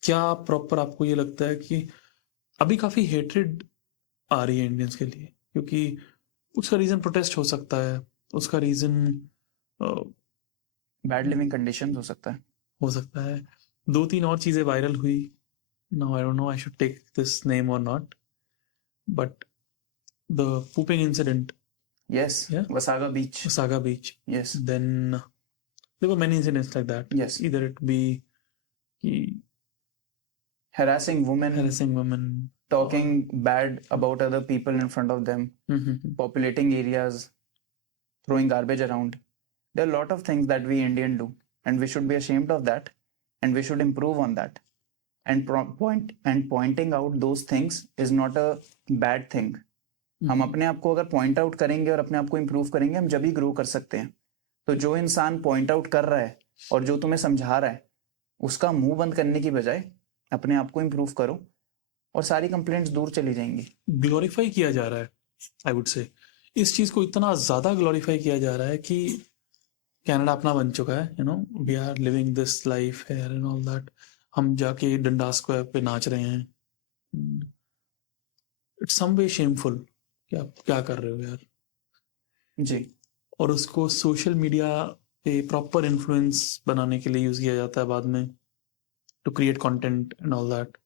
क्या प्रॉपर आपको ये लगता है कि अभी काफी हेट्रेड आ रही है इंडियंस के लिए? क्योंकि उसका रीजन प्रोटेस्ट हो सकता है, उसका रीजन बैड लिविंग कंडीशंस हो सकता है। 2-3 और चीजें वायरल हुई। Now I don't know I should take this name और not, but the pooping incident, Yes, Yeah. Wasaga Beach. Saga Beach. Yes. Then there were many incidents like that. Yes. Either it be Harassing women, harassing women, talking bad about other people in front of them, populating areas, throwing garbage around. There are a lot of things that we Indian do, and we should be ashamed of that, and we should improve on that. And pointing out those things is not a bad thing. हम अपने आप को अगर point out करेंगे और अपने आप को इम्प्रूव करेंगे, हम जब भी ग्रो कर सकते हैं। तो जो इंसान पॉइंट आउट कर रहा है और जो तुम्हें समझा रहा है, उसका मुंह बंद करने की बजाय अपने आप को इम्प्रूव करो और सारी कंप्लेंट्स दूर चली जाएंगी। ग्लोरीफाई किया जा रहा है, आई वुड से इस चीज को इतना ज्यादा ग्लोरीफाई किया जा रहा है कि कनाडा अपना बन चुका है, you know, we are living this life here and all that. हम जाके डंडा स्क्वायर पे नाच रहे हैं। इट्स सम वे शेमफुल कि आप क्या कर रहे हो यार। जी। और उसको सोशल मीडिया पे प्रॉपर इन्फ्लुएंस बनाने के लिए यूज किया जाता है बाद में, to create content and all that.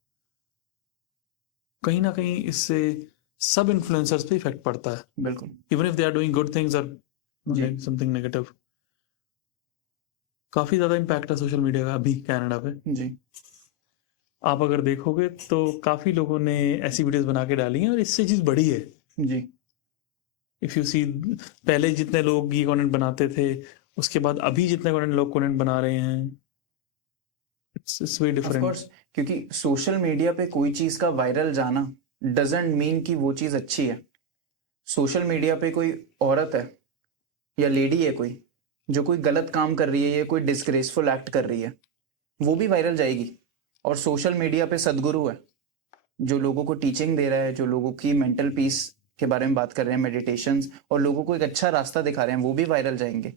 कहीं ना कहीं इससे सब इन्फ्लुएंसर्स पे इफेक्ट पड़ता है। बिल्कुल। Even if they are doing good things और समथिंग नेगेटिव, काफी ज्यादा इम्पैक्ट है सोशल मीडिया का अभी कनाडा पे। जी। आप अगर देखोगे तो काफी लोगों ने ऐसी वीडियोस बना के डाली हैं और इससे चीज बढ़ी है। जी। इफ यू सी, पहले जितने लोग ये कंटेंट बनाते थे, उसके बाद अभी जितने लोग कंटेंट बना रहे हैं, इट्स वे डिफरेंट। क्योंकि सोशल मीडिया पे कोई चीज का वायरल जाना डजंट मीन कि वो चीज अच्छी है। सोशल मीडिया पे कोई औरत है या लेडी है कोई जो कोई गलत काम कर रही है या कोई डिस्ग्रेसफुल एक्ट कर रही है, वो भी वायरल जाएगी। और सोशल मीडिया पे सदगुरु है जो लोगों को टीचिंग दे रहा है, जो लोगों की मेंटल पीस के बारे में बात कर रहे हैं, मेडिटेशंस, और लोगों को एक अच्छा रास्ता दिखा रहे हैं, वो भी वायरल जाएंगे।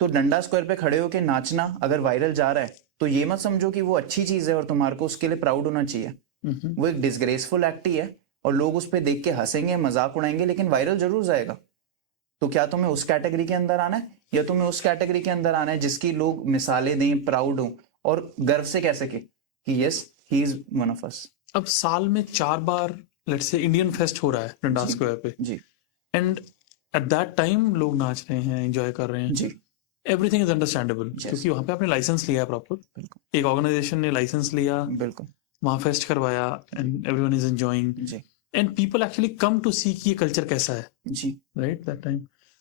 तो डंडा स्क्वायर पे खड़े होके नाचना अगर वायरल जा रहा है तो ये मत समझो कि वो अच्छी चीज है और तुम्हारे को उसके लिए प्राउड होना चाहिए। वो एक डिसग्रेसफुल एक्ट ही है और लोग उस पर देख के हंसेंगे, मजाक उड़ाएंगे, लेकिन वायरल जरूर जाएगा। तो क्या तुम्हें उस कैटेगरी के अंदर आना है या तुम्हें उस कैटेगरी के अंदर आना है जिसकी लोग मिसालें दें, प्राउड हो और गर्व से कह सके कि yes he is one of us. अब साल में 4 बार लेट्स से इंडियन फेस्ट हो रहा है डंडा जी स्क्वायर पे, जी एंड एट दैट टाइम लोग नाच रहे हैं, एंजॉय कर रहे हैं, जी एवरीथिंग इज अंडरस्टैंडेबल, यस क्योंकि वहां पे आपने लाइसेंस लिया है प्रॉपर, बिल्कुल एक ऑर्गेनाइजेशन ने लाइसेंस लिया, बिल्कुल वहां फेस्ट करवाया, एंड एवरीवन इज एंजॉयिंग, जी and people actually come to see कि ये कल्चर कैसा है, जी राइट दैट टाइम।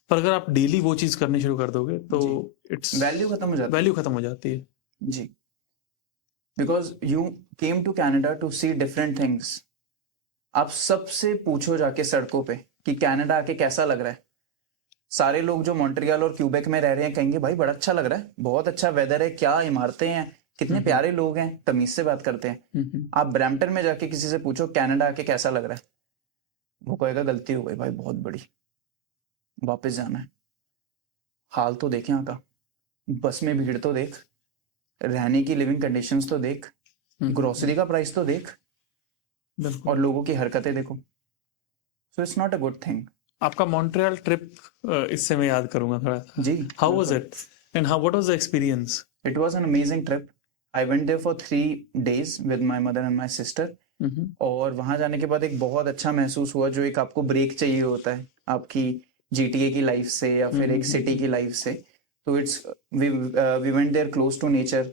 पर अगर आप डेली वो चीज करनी शुरू कर दोगे तो जी इट्स वैल्यू खत्म हो जाती वैल्यू खत्म हो जाती है। है जी because you came to Canada to see different things. आप सबसे पूछो जाके सड़कों पे कि कनाडा आके कैसा लग रहा है, सारे लोग जो मॉन्ट्रियल और क्यूबेक में रह रहे हैं कहेंगे भाई बड़ा अच्छा लग रहा है, बहुत अच्छा वेदर है, क्या इमारतें हैं, कितने प्यारे लोग हैं, तमीज से बात करते हैं। आप ब्रैम्पटन में जाके किसी से पूछो कनाडा आके कैसा लग रहा है, वो कहेगा गलती हो गई भाई, बहुत बड़ी, वापस जाना है। हाल तो देख यहाँ का, बस में भीड़ तो देख, रहने की लिविंग कंडीशंस तो देख, ग्रोसरी का प्राइस तो देख, बिल्कुल। और लोगों की हरकतें देखो। So it's not a good thing. आपका मॉन्ट्रियल ट्रिप इससे मैं याद करूंगा थोड़ा सा, जी how was it and how what was the experience? It was an amazing trip. I went there for 3 days with my mother and my sister. और वहां जाने के बाद एक बहुत अच्छा महसूस हुआ, जो एक आपको ब्रेक चाहिए होता है आपकी GTA की लाइफ से या फिर एक सिटी की लाइफ से। तो it's we went there close to nature.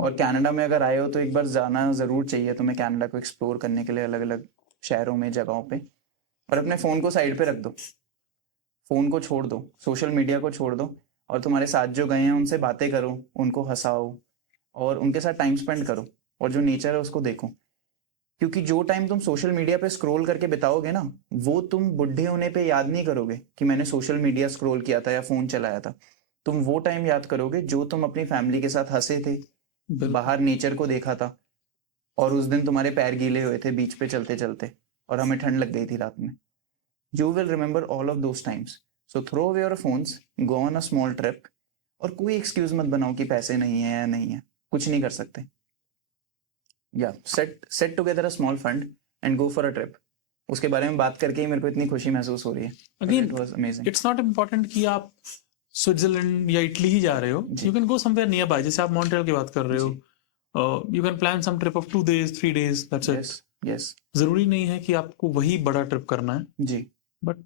और कनाडा में अगर आए हो तो एक बार जाना जरूर चाहिए तुम्हें कनाडा को एक्सप्लोर करने के लिए, अलग अलग शहरों में, जगहों पे। और अपने फोन को साइड पे रख दो, फोन को छोड़ दो, सोशल मीडिया को छोड़ दो, और तुम्हारे साथ जो गए हैं उनसे बातें करो, उनको हंसाओ और उनके साथ टाइम स्पेंड करो, और जो नेचर है उसको देखो। क्योंकि जो टाइम तुम सोशल मीडिया पे स्क्रॉल करके बिताओगे ना, वो तुम बुढ़े होने पे याद नहीं करोगे कि मैंने सोशल मीडिया स्क्रॉल किया था या फोन चलाया था। तुम वो टाइम याद करोगे जो तुम अपनी फैमिली के साथ हंसे थे, बाहर नेचर को देखा था, और उस दिन तुम्हारे पैर गीले हुए थे बीच पे चलते चलते और हमें ठंड लग गई थी रात में। You will remember all of those times. So throw away your phones, go on a small trip, और कोई एक्सक्यूज मत बनाओ कि पैसे नहीं है या नहीं है, कुछ नहीं कर सकते। या set together a small fund and go for a trip. उसके बारे में बात करके ही मेरे को इतनी खुशी महसूस हो रही है। Again it was amazing. It's not important कि आप स्विट्जरलैंड या इटली ही जा रहे हो, you can go somewhere nearby, जैसे आप मॉन्ट्रियल की बात कर रहे हो, you can plan some trip of 2 days 3 days, that's it. Yes yes जरूरी नहीं है कि आपको वही बड़ा ट्रिप करना है, जी। बट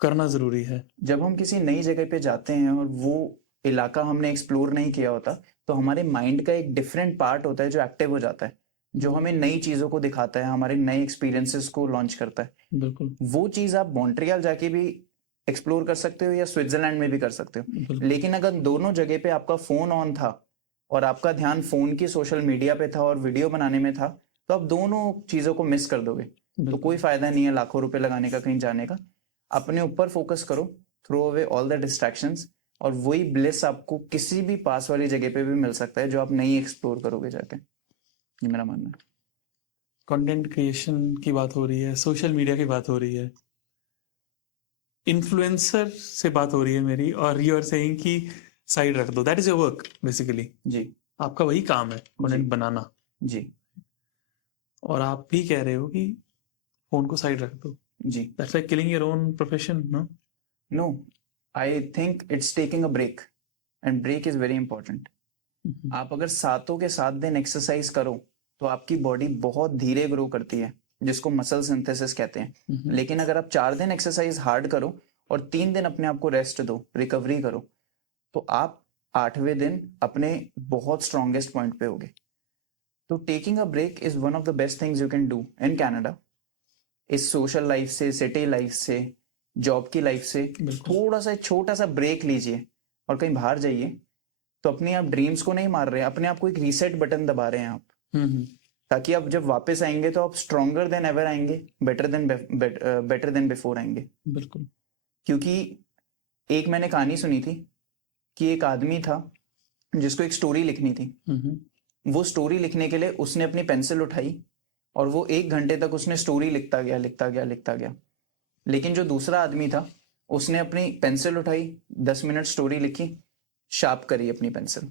करना जरूरी है। जब हम किसी नई जगह पे जाते हैं और वो इलाका हमने एक्सप्लोर नहीं किया होता, तो हमारे माइंड का एक डिफरेंट पार्ट होता है जो एक्टिव हो जाता है, जो हमें नई चीजों को दिखाता है, हमारे नए एक्सपीरियंसेस को लॉन्च करता है। बिल्कुल वो चीज आप मॉन्ट्रियल जाके भी एक्सप्लोर कर सकते हो या स्विट्जरलैंड में भी कर सकते हो। बिल्कुल लेकिन अगर दोनों जगह पे आपका फोन ऑन था और आपका ध्यान फोन की सोशल मीडिया पे था और वीडियो बनाने में था, तो आप दोनों चीजों को मिस कर दोगे। तो बिल्कुल कोई फायदा नहीं है लाखों रुपए लगाने का कहीं जाने का। अपने ऊपर फोकस करो, throw away all the distractions, और वही ब्लिस आपको किसी भी पास वाली जगह पे भी मिल सकता है जो आप नहीं एक्सप्लोर करोगे जाके। ये मेरा मानना है। कंटेंट क्रिएशन की बात हो रही है, सोशल मीडिया की बात हो रही है, इन्फ्लुएंसर से बात हो रही है मेरी, और यू आर सेइंग कि साइड रख दो, that is your work basically. जी आपका वही काम है कंटेंट बनाना, जी और आप भी कह रहे हो कि फोन को साइड रख दो, जी। That's like killing your own profession, no? No, I think it's taking a break, and break is very important. आप अगर 7 दिन एक्सरसाइज करो तो आपकी बॉडी बहुत धीरे ग्रो करती है, जिसको मसल सिंथेसिस कहते हैं। लेकिन अगर आप 4 दिन एक्सरसाइज हार्ड करो और 3 दिन अपने आप को रेस्ट दो, रिकवरी करो, तो आप 8वें दिन अपने बहुत स्ट्रॉन्गेस्ट पॉइंट पे होगे। तो taking a break is one of the best things you can do in Canada. इस सोशल लाइफ से, सिटी लाइफ से, जॉब की लाइफ से थोड़ा सा, छोटा सा ब्रेक लीजिए और कहीं बाहर जाइए। तो अपने आप ड्रीम्स को नहीं मार रहे हैं, अपने आप को एक रीसेट बटन दबा रहे हैं आप, ताकि आप जब वापस आएंगे तो आप स्ट्रॉन्गर देन एवर आएंगे, बेटर देन बिफोर आएंगे। बिल्कुल क्योंकि एक मैंने कहानी सुनी थी कि एक आदमी था जिसको एक स्टोरी लिखनी थी। वो स्टोरी लिखने के लिए उसने अपनी पेंसिल उठाई और वो 1 घंटे तक उसने स्टोरी लिखता गया लिखता गया लिखता गया। लेकिन जो दूसरा आदमी था, उसने अपनी पेंसिल उठाई, 10 मिनट स्टोरी लिखी, शार्प करी अपनी पेंसिल,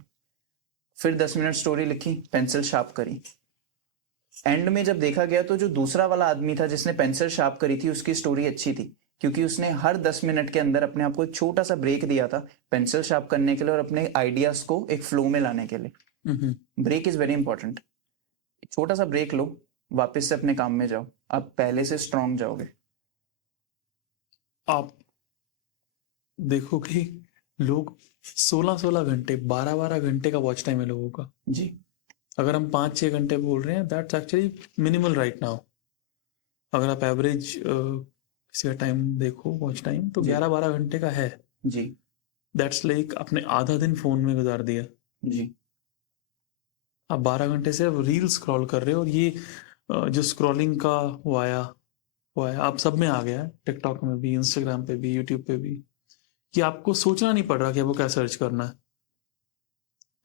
फिर 10 मिनट स्टोरी लिखी, पेंसिल शार्प करी। एंड में जब देखा गया तो जो दूसरा वाला आदमी था जिसने पेंसिल शार्प करी थी, उसकी स्टोरी अच्छी थी, क्योंकि उसने हर 10 मिनट के अंदर अपने आप को एक छोटा सा ब्रेक दिया था पेंसिल शार्प करने के लिए और अपने आइडियाज को एक फ्लो में लाने के लिए। Break is very important. छोटा सा ब्रेक लो, वापस से अपने काम में जाओ, आप पहले से स्ट्रांग जाओगे। आप देखो कि लोग 16-16 घंटे 12-12 घंटे का वॉच टाइम है लोगों का। जी अगर हम 5-6 घंटे बोल रहे हैं that's actually minimal right now. अगर आप एवरेज किसी का टाइम देखो वॉच टाइम तो जी 11-12 घंटे का है। जी दैट्स लाइक आपने आधा दिन फोन में गुजार दिया। जी आप 12 घंटे से रील स्क्रॉल कर रहे हो और ये जो स्क्रॉलिंग का वो आया आप सब में आ गया है, टिकटॉक में भी, इंस्टाग्राम पे भी, यूट्यूब पे भी, कि आपको सोचना नहीं पड़ रहा कि आपको क्या सर्च करना है।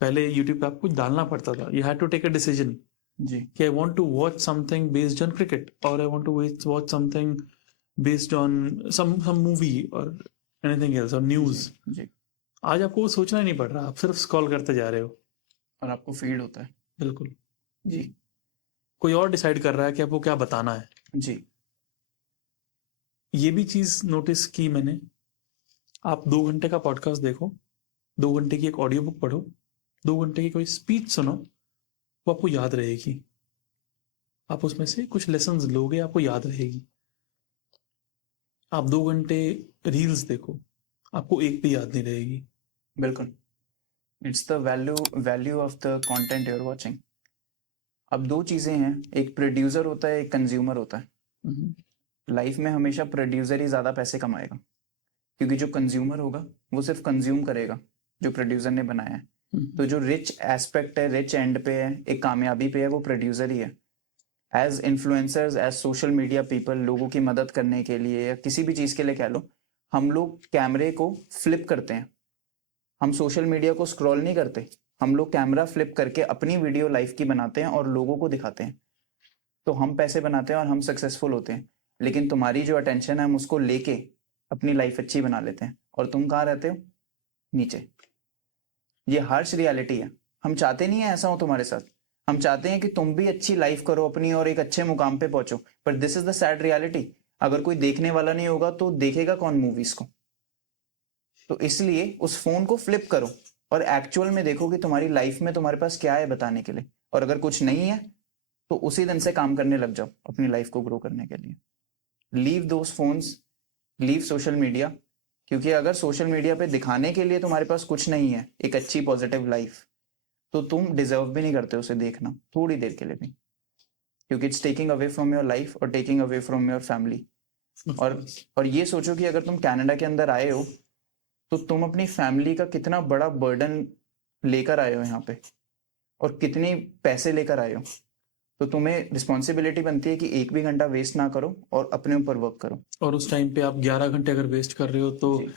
पहले यूट्यूब पे आपको डालना पड़ता था, you had to take a decision जी कि I want to watch something based on cricket और I want to watch something based on some movie और एनीथिंग एल्स और न्यूज़। जी आज आपको वो सोचना ही नहीं पड़ रहा, आप सिर्फ स्क्रॉल करते जा रहे हो। और आपको फीड होता है। बिल्कुल। जी कोई और डिसाइड कर रहा है कि आपको क्या बताना है। जी ये भी चीज़ नोटिस की मैंने। आप 2 घंटे का पॉडकास्ट देखो, 2 घंटे की एक ऑडियो बुक पढ़ो, 2 घंटे की कोई स्पीच सुनो, वो आपको याद रहेगी। आप उसमें से कुछ लेसन्स लोगे, आपको याद रहेगी। आप 2 घंटे रील्स देखो, आपको एक भी याद नहीं रहेगी। बिल्कुल। It's the value of the content you are watching. अब दो चीजें हैं, एक प्रोड्यूसर होता है, एक कंज्यूमर होता है। हम्म, लाइफ में हमेशा प्रोड्यूसर ही ज्यादा पैसे कमाएगा, क्योंकि जो कंज्यूमर होगा वो सिर्फ कंज्यूम करेगा जो प्रोड्यूसर ने बनाया है। तो जो रिच एस्पेक्ट है, रिच एंड पे है, एक कामयाबी पे है, वो प्रोड्यूसर ही है। As influencers, as social media people, लोगों की मदद करने के लिए या किसी भी चीज के लिए कह लो, हम लोग कैमरे को फ्लिप करते हैं। हम सोशल मीडिया को स्क्रॉल नहीं करते, हम लोग कैमरा फ्लिप करके अपनी वीडियो लाइव की बनाते हैं और लोगों को दिखाते हैं। तो हम पैसे बनाते हैं और हम सक्सेसफुल होते हैं, लेकिन तुम्हारी जो अटेंशन है हम उसको लेके अपनी लाइफ अच्छी बना लेते हैं, और तुम कहाँ रहते हो? नीचे। ये हार्श रियलिटी है। हम चाहते नहीं है ऐसा हो तुम्हारे साथ, हम चाहते हैं कि तुम भी अच्छी लाइफ करो अपनी और एक अच्छे मुकाम पे पहुंचो, पर this is the sad reality. अगर कोई देखने वाला नहीं होगा तो देखेगा कौन मूवीज को? तो इसलिए उस फोन को फ्लिप करो और एक्चुअल में देखो कि तुम्हारी लाइफ में तुम्हारे पास क्या है बताने के लिए, और अगर कुछ नहीं है तो उसी दिन से काम करने लग जाओ अपनी लाइफ को ग्रो करने के लिए। लीव दोस फोन्स, लीव सोशल मीडिया, क्योंकि अगर सोशल मीडिया पे दिखाने के लिए तुम्हारे पास कुछ नहीं है, एक अच्छी पॉजिटिव लाइफ, तो तुम डिजर्व भी नहीं करते उसे देखना थोड़ी देर के लिए भी, क्योंकि it's taking away from your life और taking away from your family. और ये सोचो कि अगर तुम कनाडा के अंदर आए हो तो तुम अपनी फैमिली का कितना बड़ा बर्डन लेकर आए हो यहाँ पे, और कितने पैसे लेकर आए हो। तो तुम्हें रिस्पॉन्सिबिलिटी बनती है कि एक भी घंटा वेस्ट ना करो और अपने ऊपर वर्क करो। और उस टाइम पे आप 11 घंटे अगर वेस्ट कर रहे हो तो, जी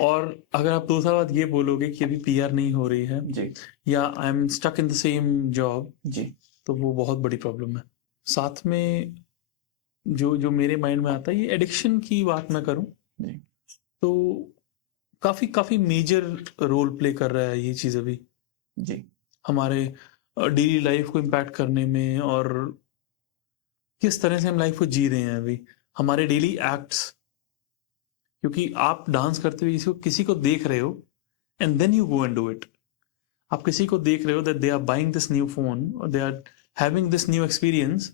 और अगर आप दूसरा बात ये बोलोगे कि अभी पीआर नहीं हो रही है जी या I am stuck in the same job, जी तो वो बहुत बड़ी प्रॉब्लम है। साथ में जो जो मेरे माइंड में आता है, ये एडिक्शन की बात मैं करूं जी तो काफी काफी मेजर रोल प्ले कर रहा है ये चीज अभी जी हमारे डेली लाइफ को इम्पैक्ट करने में, और किस तरह से हम लाइफ को जी रहे हैं अभी, हमारे डेली एक्ट्स। क्योंकि आप डांस करते हुए किसी को देख रहे हो and then you go and do it. आप किसी को देख रहे हो that they are buying this new phone और they are having this new experience.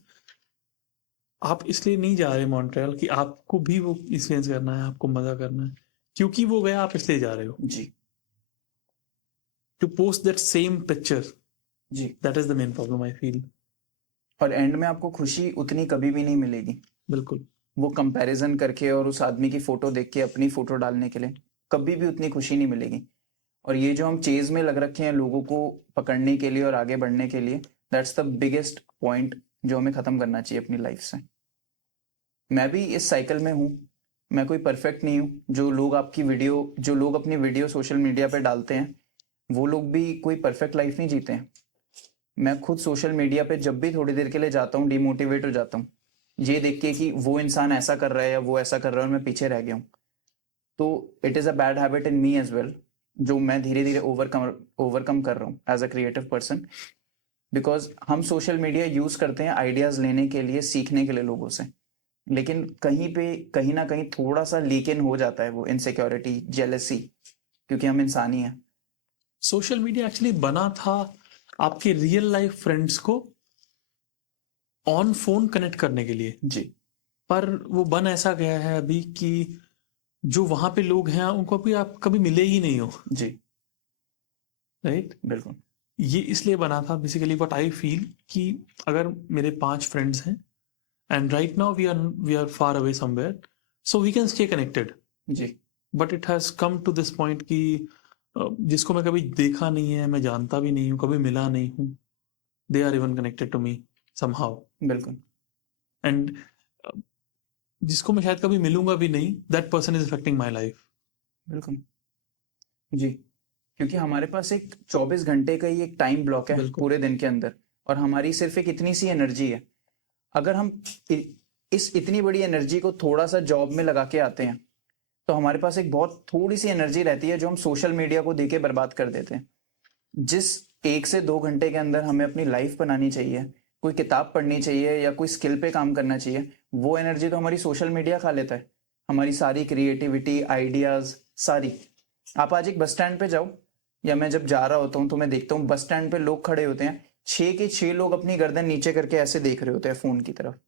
आप इसलिए नहीं जा रहे मॉन्ट्रियल कि आपको भी वो एक्सपीरियंस करना है, आपको मजा करना है, क्योंकि वो गया आप इसलिए जा रहे हो जी to post that same picture. जी that is the main problem I feel. और एंड में आपको खुशी उतनी कभी भी नहीं मिलेगी। बिल्कुल। वो कंपैरिजन करके और उस आदमी की फोटो देख के अपनी फोटो डालने के लिए कभी भी उतनी खुशी नहीं मिलेगी। और ये जो हम चेज में लग रखे हैं लोगों को पकड़ने के लिए और आगे बढ़ने के लिए, दैट्स द बिगेस्ट पॉइंट जो हमें खत्म करना चाहिए अपनी लाइफ से। मैं भी इस साइकिल में हूँ, मैं कोई परफेक्ट नहीं हूँ। जो लोग अपनी वीडियो सोशल मीडिया पे डालते हैं वो लोग भी कोई परफेक्ट लाइफ नहीं जीते हैं। मैं खुद सोशल मीडिया पे जब भी थोड़ी देर के लिए जाता हूँ डिमोटिवेट हो जाता हूँ, ये देख के कि वो इंसान ऐसा कर रहा है या वो ऐसा कर रहा है और मैं पीछे रह गया हूँ। तो it is a bad habit in me as well, जो मैं धीरे धीरे ओवरकम कर रहा हूँ as a creative person. Because हम सोशल मीडिया यूज करते हैं आइडियाज लेने के लिए, सीखने के लिए लोगों से, लेकिन कहीं ना कहीं थोड़ा सा लीक इन हो जाता है वो इनसिक्योरिटी, जेलसी, क्योंकि हम इंसान ही हैं। सोशल मीडिया एक्चुअली बना था आपके रियल लाइफ फ्रेंड्स को ऑन फोन कनेक्ट करने के लिए, जी पर वो बन ऐसा गया है अभी कि जो वहां पे लोग हैं उनको भी आप कभी मिले ही नहीं हो, जी राइट? बिल्कुल। ये इसलिए बना था बेसिकली व्हाट आई फील कि अगर मेरे 5 फ्रेंड्स हैं and right now we are far away somewhere, so we can stay connected, जी but it has come to this point कि जिसको मैं कभी देखा नहीं है, मैं जानता भी नहीं हूँ, कभी मिला नहीं हूँ, they are even connected to me somehow, बिल्कुल एंड जिसको मैं शायद कभी मिलूंगा भी नहीं, that person is affecting my life. बिल्कुल। जी क्योंकि हमारे पास एक 24 घंटे का ही एक टाइम ब्लॉक है बिल्कुल। पूरे दिन के अंदर, और हमारी सिर्फ एक इतनी सी एनर्जी है। अगर हम इस इतनी बड़ी एनर्जी को थोड़ा सा जॉब में लगा के आते हैं, तो हमारे पास एक बहुत थोड़ी सी एनर्जी रहती है जो हम सोशल मीडिया को देके बर्बाद कर देते हैं। जिस 1 से 2 घंटे के अंदर हमें अपनी लाइफ बनानी चाहिए, कोई किताब पढ़नी चाहिए या कोई स्किल पे काम करना चाहिए, वो एनर्जी तो हमारी सोशल मीडिया खा लेता है। हमारी सारी क्रिएटिविटी, आइडियाज सारी। आप आज एक बस स्टैंड पे जाओ, या मैं जब जा रहा होता हूँ तो मैं देखता हूँ बस स्टैंड पे लोग खड़े होते हैं, 6 के 6 लोग अपनी गर्दन नीचे करके ऐसे देख रहे होते हैं फोन की तरफ।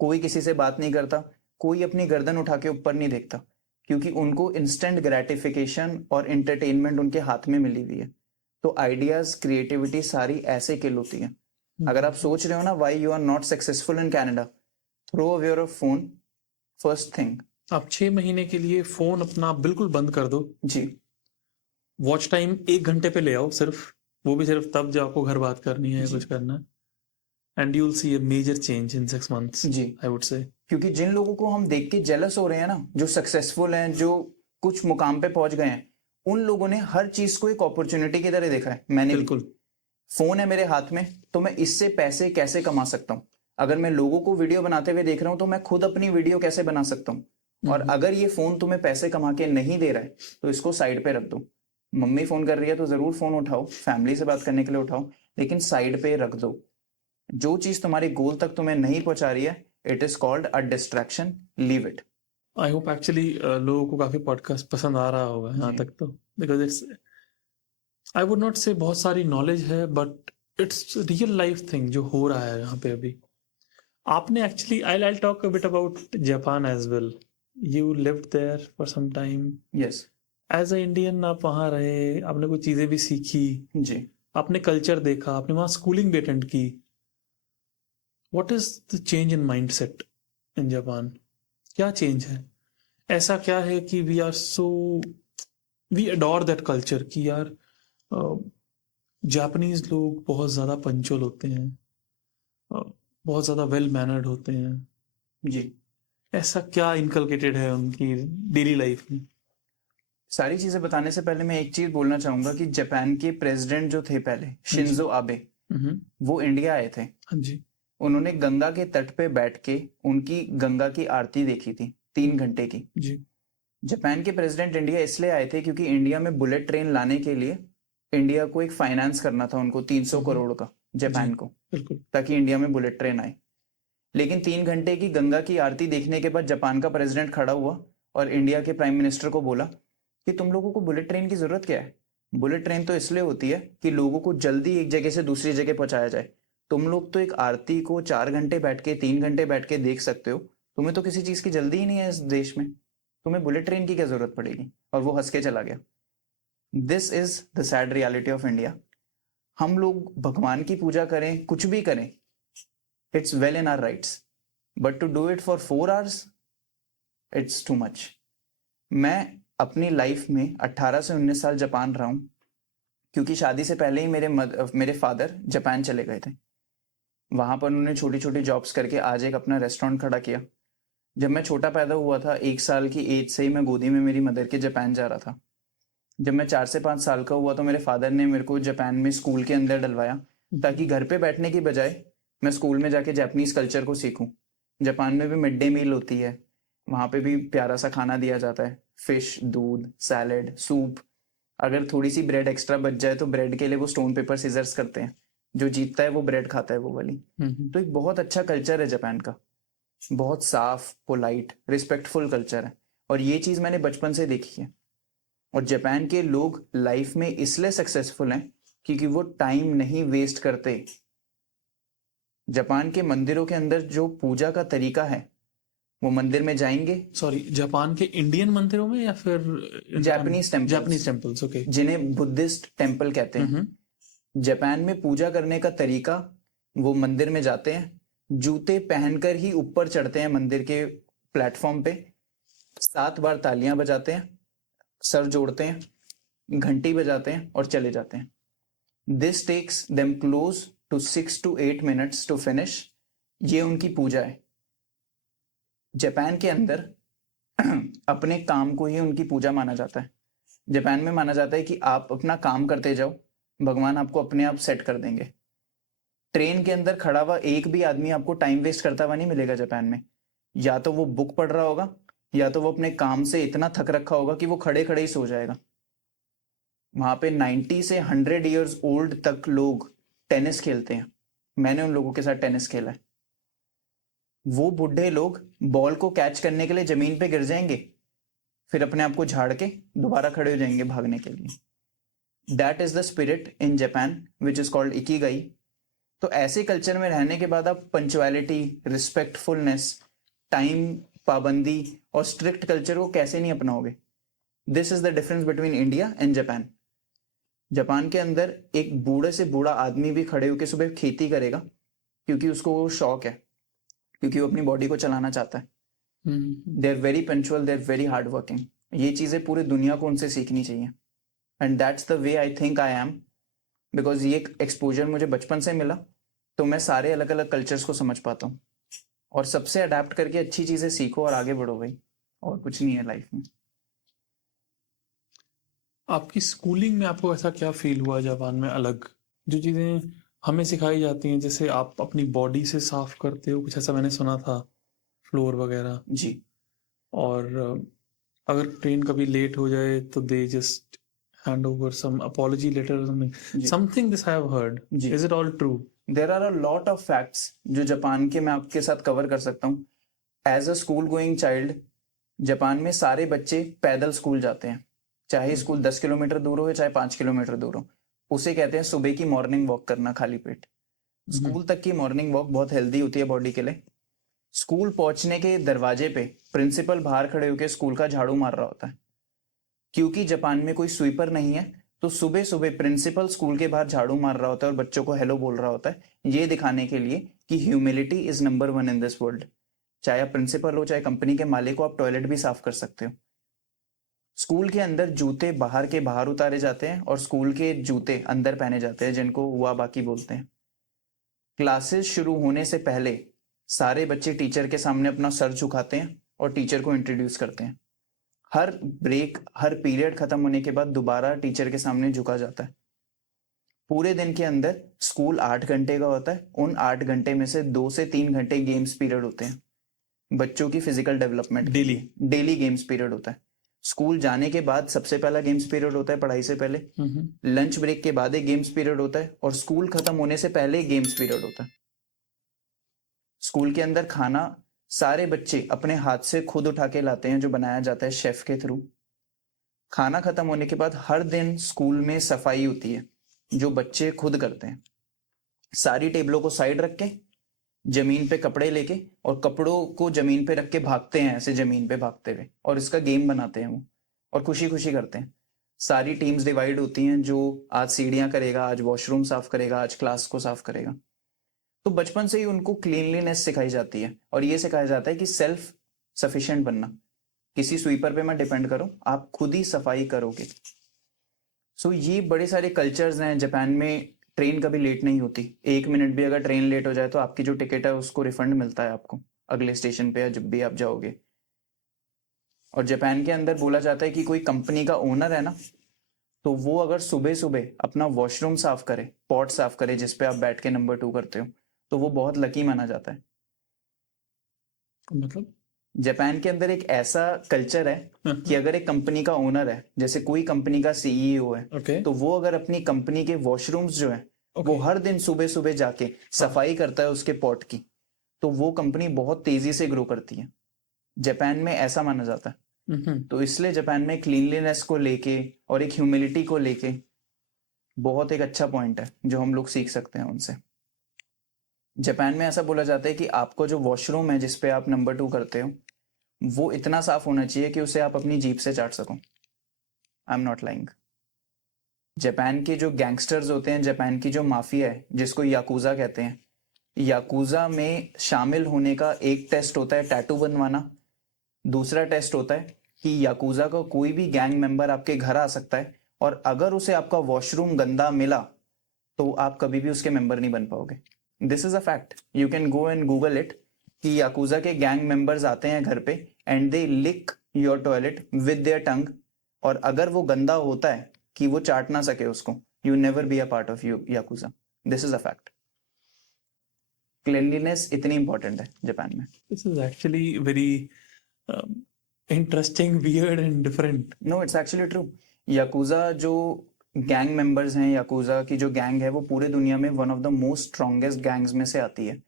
कोई किसी से बात नहीं करता, कोई अपनी गर्दन उठा के ऊपर नहीं देखता, क्योंकि उनको इंस्टेंट ग्रेटिफिकेशन और एंटरटेनमेंट उनके हाथ में मिली हुई है। तो आइडियाज, क्रिएटिविटी सारी ऐसे किल होती है। अगर आप सोच रहे हो ना why you are not successful in Canada, throw away your phone first thing. आप 6 महीने के लिए फोन अपना बिल्कुल बंद कर दो, जी वॉच टाइम 1 घंटे पे ले आओ सिर्फ, वो भी सिर्फ तब जब आपको घर बात करनी है, जी कुछ करना है, and you will see a major change in 6 months, जी आई वुड से। क्योंकि जिन लोगों को हम देख के जेलस हो रहे हैं ना, जो सक्सेसफुल हैं, जो कुछ मुकाम पे पहुंच गए हैं, उन लोगों ने हर चीज को एक अपॉर्चुनिटी की तरह देखा है। मैंने भी। बिल्कुल। फोन है मेरे हाथ में, तो मैं इससे पैसे कैसे कमा सकता हूँ। अगर मैं लोगों को वीडियो बनाते हुए देख रहा हूँ, तो मैं खुद अपनी वीडियो कैसे बना सकता हूँ। और अगर ये फोन तुम्हें पैसे कमा के नहीं दे रहा है, तो इसको साइड पे रख दो। मम्मी फोन कर रही है तो जरूर फोन उठाओ, फैमिली से बात करने के लिए उठाओ, लेकिन साइड पे रख दो। जो चीज तुम्हारे गोल तक तुम्हें नहीं पहुंचा रही है, it is called a distraction, leave it. I hope actually लोगों को काफी पॉडकास्ट पसंद आ रहा होगा यहाँ जी तक, तो because it's, I would not say बहुत सारी नॉलेज है, but it's real life thing जो हो रहा है यहाँ पे अभी। आपने actually, I talk a bit about Japan as well, you lived there for some time, yes as a Indian आप वहाँ रहे, आपने कुछ चीजें भी सीखी, जी आपने कल्चर देखा, आपने वहाँ स्कूलिंग भी अटेंड की। What is the change in mindset in Japan? क्या चेंज है? ऐसा क्या है कि we are so, we adore that culture कि यार जापानीज लोग बहुत ज़्यादा पंचुअल होते हैं, बहुत ज़्यादा वेल मैनर्ड होते हैं। जी ऐसा क्या इनकलकेटेड है उनकी डेली लाइफ में? सारी चीजें बताने से पहले मैं एक चीज बोलना चाहूंगा कि जापान के प्रेसिडेंट जो थे पहले, शिंजो आबे, वो इंडिया आए थे। हाँ जी। उन्होंने गंगा के तट पे बैठ के उनकी गंगा की आरती देखी थी, 3 घंटे की। जी। जापान के प्रेसिडेंट इंडिया इसलिए आए थे क्योंकि इंडिया में बुलेट ट्रेन लाने के लिए इंडिया को एक फाइनेंस करना था उनको 300 करोड़ का, जापान को, बिल्कुल। ताकि इंडिया में बुलेट ट्रेन आए। लेकिन 3 घंटे की गंगा की आरती देखने के बाद जापान का प्रेसिडेंट खड़ा हुआ और इंडिया के प्राइम मिनिस्टर को बोला कि तुम लोगों को बुलेट ट्रेन की जरूरत क्या है। बुलेट ट्रेन तो इसलिए होती है कि लोगों को जल्दी एक जगह से दूसरी जगह पहुंचाया जाए। तुम लोग तो एक आरती को 4 घंटे बैठ के, 3 घंटे बैठ के देख सकते हो। तुम्हें तो किसी चीज की जल्दी ही नहीं है इस देश में, तुम्हें बुलेट ट्रेन की क्या जरूरत पड़ेगी। और वो हंस के चला गया। This is the sad reality of India. हम लोग भगवान की पूजा करें, कुछ भी करें, it's well in our rights, but to do it for 4 hours, it's too much. मैं अपनी लाइफ में 18 से 19 साल जापान रहा हूँ, क्योंकि शादी से पहले ही मेरे फादर जापान चले गए थे। वहां पर उन्होंने छोटी छोटी जॉब्स करके आज एक अपना रेस्टोरेंट खड़ा किया। जब मैं छोटा पैदा हुआ था, 1 साल की एज से ही मैं गोदी में मेरी मदर के जापान जा रहा था। जब मैं 4 से 5 साल का हुआ तो मेरे फादर ने मेरे को जापान में स्कूल के अंदर डलवाया, ताकि घर पे बैठने की बजाय मैं स्कूल में जाके जापानीज कल्चर को सीखूं। जापान में भी मिड डे मील होती है, वहां पे भी प्यारा सा खाना दिया जाता है, फिश, दूध, सैलेड, सूप। अगर थोड़ी सी ब्रेड एक्स्ट्रा बच जाए तो ब्रेड के लिए वो स्टोन पेपर सीजर्स करते हैं, जो जीतता है वो ब्रेड खाता है, वो वाली। तो एक बहुत अच्छा कल्चर है जापान का, बहुत साफ, पोलाइट, रिस्पेक्टफुल कल्चर है। और ये चीज मैंने बचपन से देखी है। और जापान के लोग लाइफ में इसलिए सक्सेसफुल हैं क्योंकि वो टाइम नहीं वेस्ट करते। जापान के मंदिरों के अंदर जो पूजा का तरीका है, वो मंदिर में जाएंगे, सॉरी, जापान के इंडियन मंदिरों में या फिर Japanese temples, Japanese temples? Okay. जिन्हें बुद्धिस्ट टेम्पल कहते हैं, जापान में पूजा करने का तरीका, वो मंदिर में जाते हैं, जूते पहनकर ही ऊपर चढ़ते हैं मंदिर के प्लेटफॉर्म पे, 7 बार तालियां बजाते हैं, सर जोड़ते हैं, घंटी बजाते हैं और चले जाते हैं. This takes them close to 6 to 8 minutes to finish. ये उनकी पूजा है. जापान के अंदर अपने काम को ही उनकी पूजा माना जाता है. जापान में माना जाता है कि आप अपना काम करते जाओ, भगवान आपको अपने आप सेट कर देंगे. ट्रेन के अंदर खड़ा हुआ एक भी आदमी आपको टाइम वेस्ट करता हुआ नहीं मिलेगा जापान में. या तो वो बुक पढ़ रहा होगा, या तो वो अपने काम से इतना थक रखा होगा कि वो खड़े खड़े ही सो जाएगा. वहां पे 90 से 100 ईयर्स ओल्ड तक लोग टेनिस खेलते हैं. मैंने उन लोगों के साथ टेनिस खेला है. वो बूढ़े लोग बॉल को कैच करने के लिए जमीन पे गिर जाएंगे, फिर अपने आप को झाड़ के दोबारा खड़े हो जाएंगे भागने के लिए. That is the spirit in Japan which is called Ikigai. तो ऐसे कल्चर में रहने के बाद आप पंचुअलिटी, रिस्पेक्टफुलनेस, टाइम पाबंदी और स्ट्रिक्ट कल्चर को कैसे नहीं अपनाओगे? This is the difference between India and Japan. Japan के अंदर एक बूढ़े से बूढ़ा आदमी भी खड़े होकर सुबह खेती करेगा, क्योंकि उसको वो शौक है, क्योंकि वो अपनी बॉडी को चलाना चाहता है. They are very punctual, they are very hard working. ये चीजें पूरी दुनिया को उनसे सीखनी चाहिए. And that's the way I think I am, because ये एक्सपोजर मुझे बचपन से मिला, तो मैं सारे अलग अलग कल्चर्स को समझ पाता हूँ. और सबसे अडेप्ट करके अच्छी चीजें सीखो और आगे बढ़ो भाई, और कुछ नहीं है लाइफ में. आपकी स्कूलिंग में आपको ऐसा क्या फील हुआ जापान में अलग, जो चीज़ें हमें सिखाई जाती हैं? जैसे आप अपनी बॉडी से साफ करते हो, कुछ ऐसा मैंने सुना था, फ्लोर वगैरह. जी. और अगर ट्रेन कभी लेट हो जाए तो they just hand over some apology letter, something this I have heard. जी. Is it all true? There are a lot of facts जो जापान के मैं आपके साथ कवर कर सकता हूँ. As a school going child, Japan में सारे बच्चे पैदल स्कूल जाते हैं, चाहे स्कूल 10 किलोमीटर दूर हो चाहे 5 किलोमीटर दूर हो. उसे कहते हैं सुबह की मॉर्निंग वॉक करना खाली पेट. स्कूल तक की मॉर्निंग वॉक बहुत हेल्दी होती है बॉडी के लिए. स्कूल पहुंचने के दरवाजे पे प्रिंसिपल बाहर खड़े होकर स्कूल का झाड़ू मार रहा होता है. क्योंकि जापान में कोई स्वीपर नहीं है, तो सुबह सुबह प्रिंसिपल स्कूल के बाहर झाड़ू मार रहा होता है और बच्चों को हेलो बोल रहा होता है, ये दिखाने के लिए कि humility is number 1 in this world. चाहे आप प्रिंसिपल हो चाहे कंपनी के मालिक हो, आप टॉयलेट भी साफ कर सकते हो. स्कूल के अंदर जूते बाहर के बाहर उतारे जाते हैं और स्कूल के जूते अंदर पहने जाते हैं, जिनको हुआ बाकी बोलते हैं. क्लासेस शुरू होने से पहले सारे बच्चे टीचर के सामने अपना सर झुकाते हैं और टीचर को इंट्रोड्यूस करते हैं. हर ब्रेक, हर पीरियड खत्म होने के बाद दोबारा टीचर के सामने झुका जाता है. पूरे दिन के अंदर स्कूल 8 घंटे का होता है. उन 8 घंटे में से 2 से 3 घंटे गेम्स पीरियड होते हैं, बच्चों की physical development. Daily games period होता है. स्कूल जाने के बाद सबसे पहला गेम्स पीरियड होता है पढ़ाई से पहले. लंच ब्रेक के बाद एक गेम्स पीरियड होता है, और स्कूल खत्म होने से पहले गेम्स पीरियड होता है. स्कूल के अंदर खाना सारे बच्चे अपने हाथ से खुद उठा के लाते हैं, जो बनाया जाता है शेफ के थ्रू. खाना खत्म होने के बाद हर दिन स्कूल में सफाई होती है, जो बच्चे खुद करते हैं. सारी टेबलों को साइड रख के, जमीन पे कपड़े लेके, और कपड़ों को जमीन पे रख के भागते हैं, ऐसे जमीन पे भागते हुए, और इसका गेम बनाते हैं वो, और खुशी खुशी करते हैं. सारी टीम्स डिवाइड होती हैं, जो आज सीढ़ियां करेगा, आज वॉशरूम साफ करेगा, आज क्लास को साफ करेगा. तो बचपन से ही उनको क्लीनलीनेस सिखाई जाती है, और ये सिखाया जाता है कि सेल्फ सफिशिएंट बनना. किसी स्वीपर पे मत डिपेंड करो, आप खुद ही सफाई करोगे. सो ये बड़े सारे कल्चर्स हैं. जापान में ट्रेन कभी लेट नहीं होती. 1 मिनट भी अगर ट्रेन लेट हो जाए तो आपकी जो टिकट है उसको रिफंड मिलता है आपको अगले स्टेशन पे, या जब भी आप जाओगे. और जापान के अंदर बोला जाता है कि कोई कंपनी का ओनर है ना, तो वो अगर सुबह सुबह अपना वॉशरूम साफ करे, पॉट साफ करे जिसपे आप बैठ के नंबर 2 करते हो, तो वो बहुत लकी माना जाता है. मतलब जापान के अंदर एक ऐसा कल्चर है कि अगर एक कंपनी का ओनर है, जैसे कोई कंपनी का सीईओ है, okay. तो वो अगर अपनी कंपनी के वॉशरूम्स जो है, वो हर दिन सुबह सुबह जाके सफाई करता है उसके पॉट की, तो वो कंपनी बहुत तेजी से ग्रो करती है. जापान में ऐसा माना जाता है. तो इसलिए जापान में क्लीनलीनेस को लेके और एक ह्यूमिलिटी को लेके बहुत एक अच्छा पॉइंट है जो हम लोग सीख सकते हैं उनसे. जापान में ऐसा बोला जाता है कि आपको जो वॉशरूम है जिस पे आप नंबर 2 करते हो वो इतना साफ होना चाहिए कि उसे आप अपनी जीभ से चाट सको। I am not lying. Japan के जो गैंगस्टर्स होते हैं, जापान की जो माफिया है जिसको याकूजा कहते हैं, याकूजा में शामिल होने का एक टेस्ट होता है टैटू बनवाना, दूसरा टेस्ट होता है कि याकूजा का कोई भी गैंग मेंबर आपके घर आ सकता है और अगर उसे आपका वॉशरूम गंदा मिला तो आप कभी भी उसके मेंबर नहीं बन पाओगे। This is a fact, you can go and Google it कि याकूजा के गैंग मेंबर्स आते हैं घर पे and they lick your toilet with their tongue, और अगर वो गंदा होता है कि वो चाट ना सके उसको, you never be a part of you yakuza. This is a fact. Cleanliness इतनी इंपॉर्टेंट है जापान में। This is actually very interesting, weird, and different. No, it's actually true. Yakuza जो गैंग मेंबर्स हैं, याकूजा की जो gang है वो पूरे दुनिया में one of the most strongest gangs में से आती है।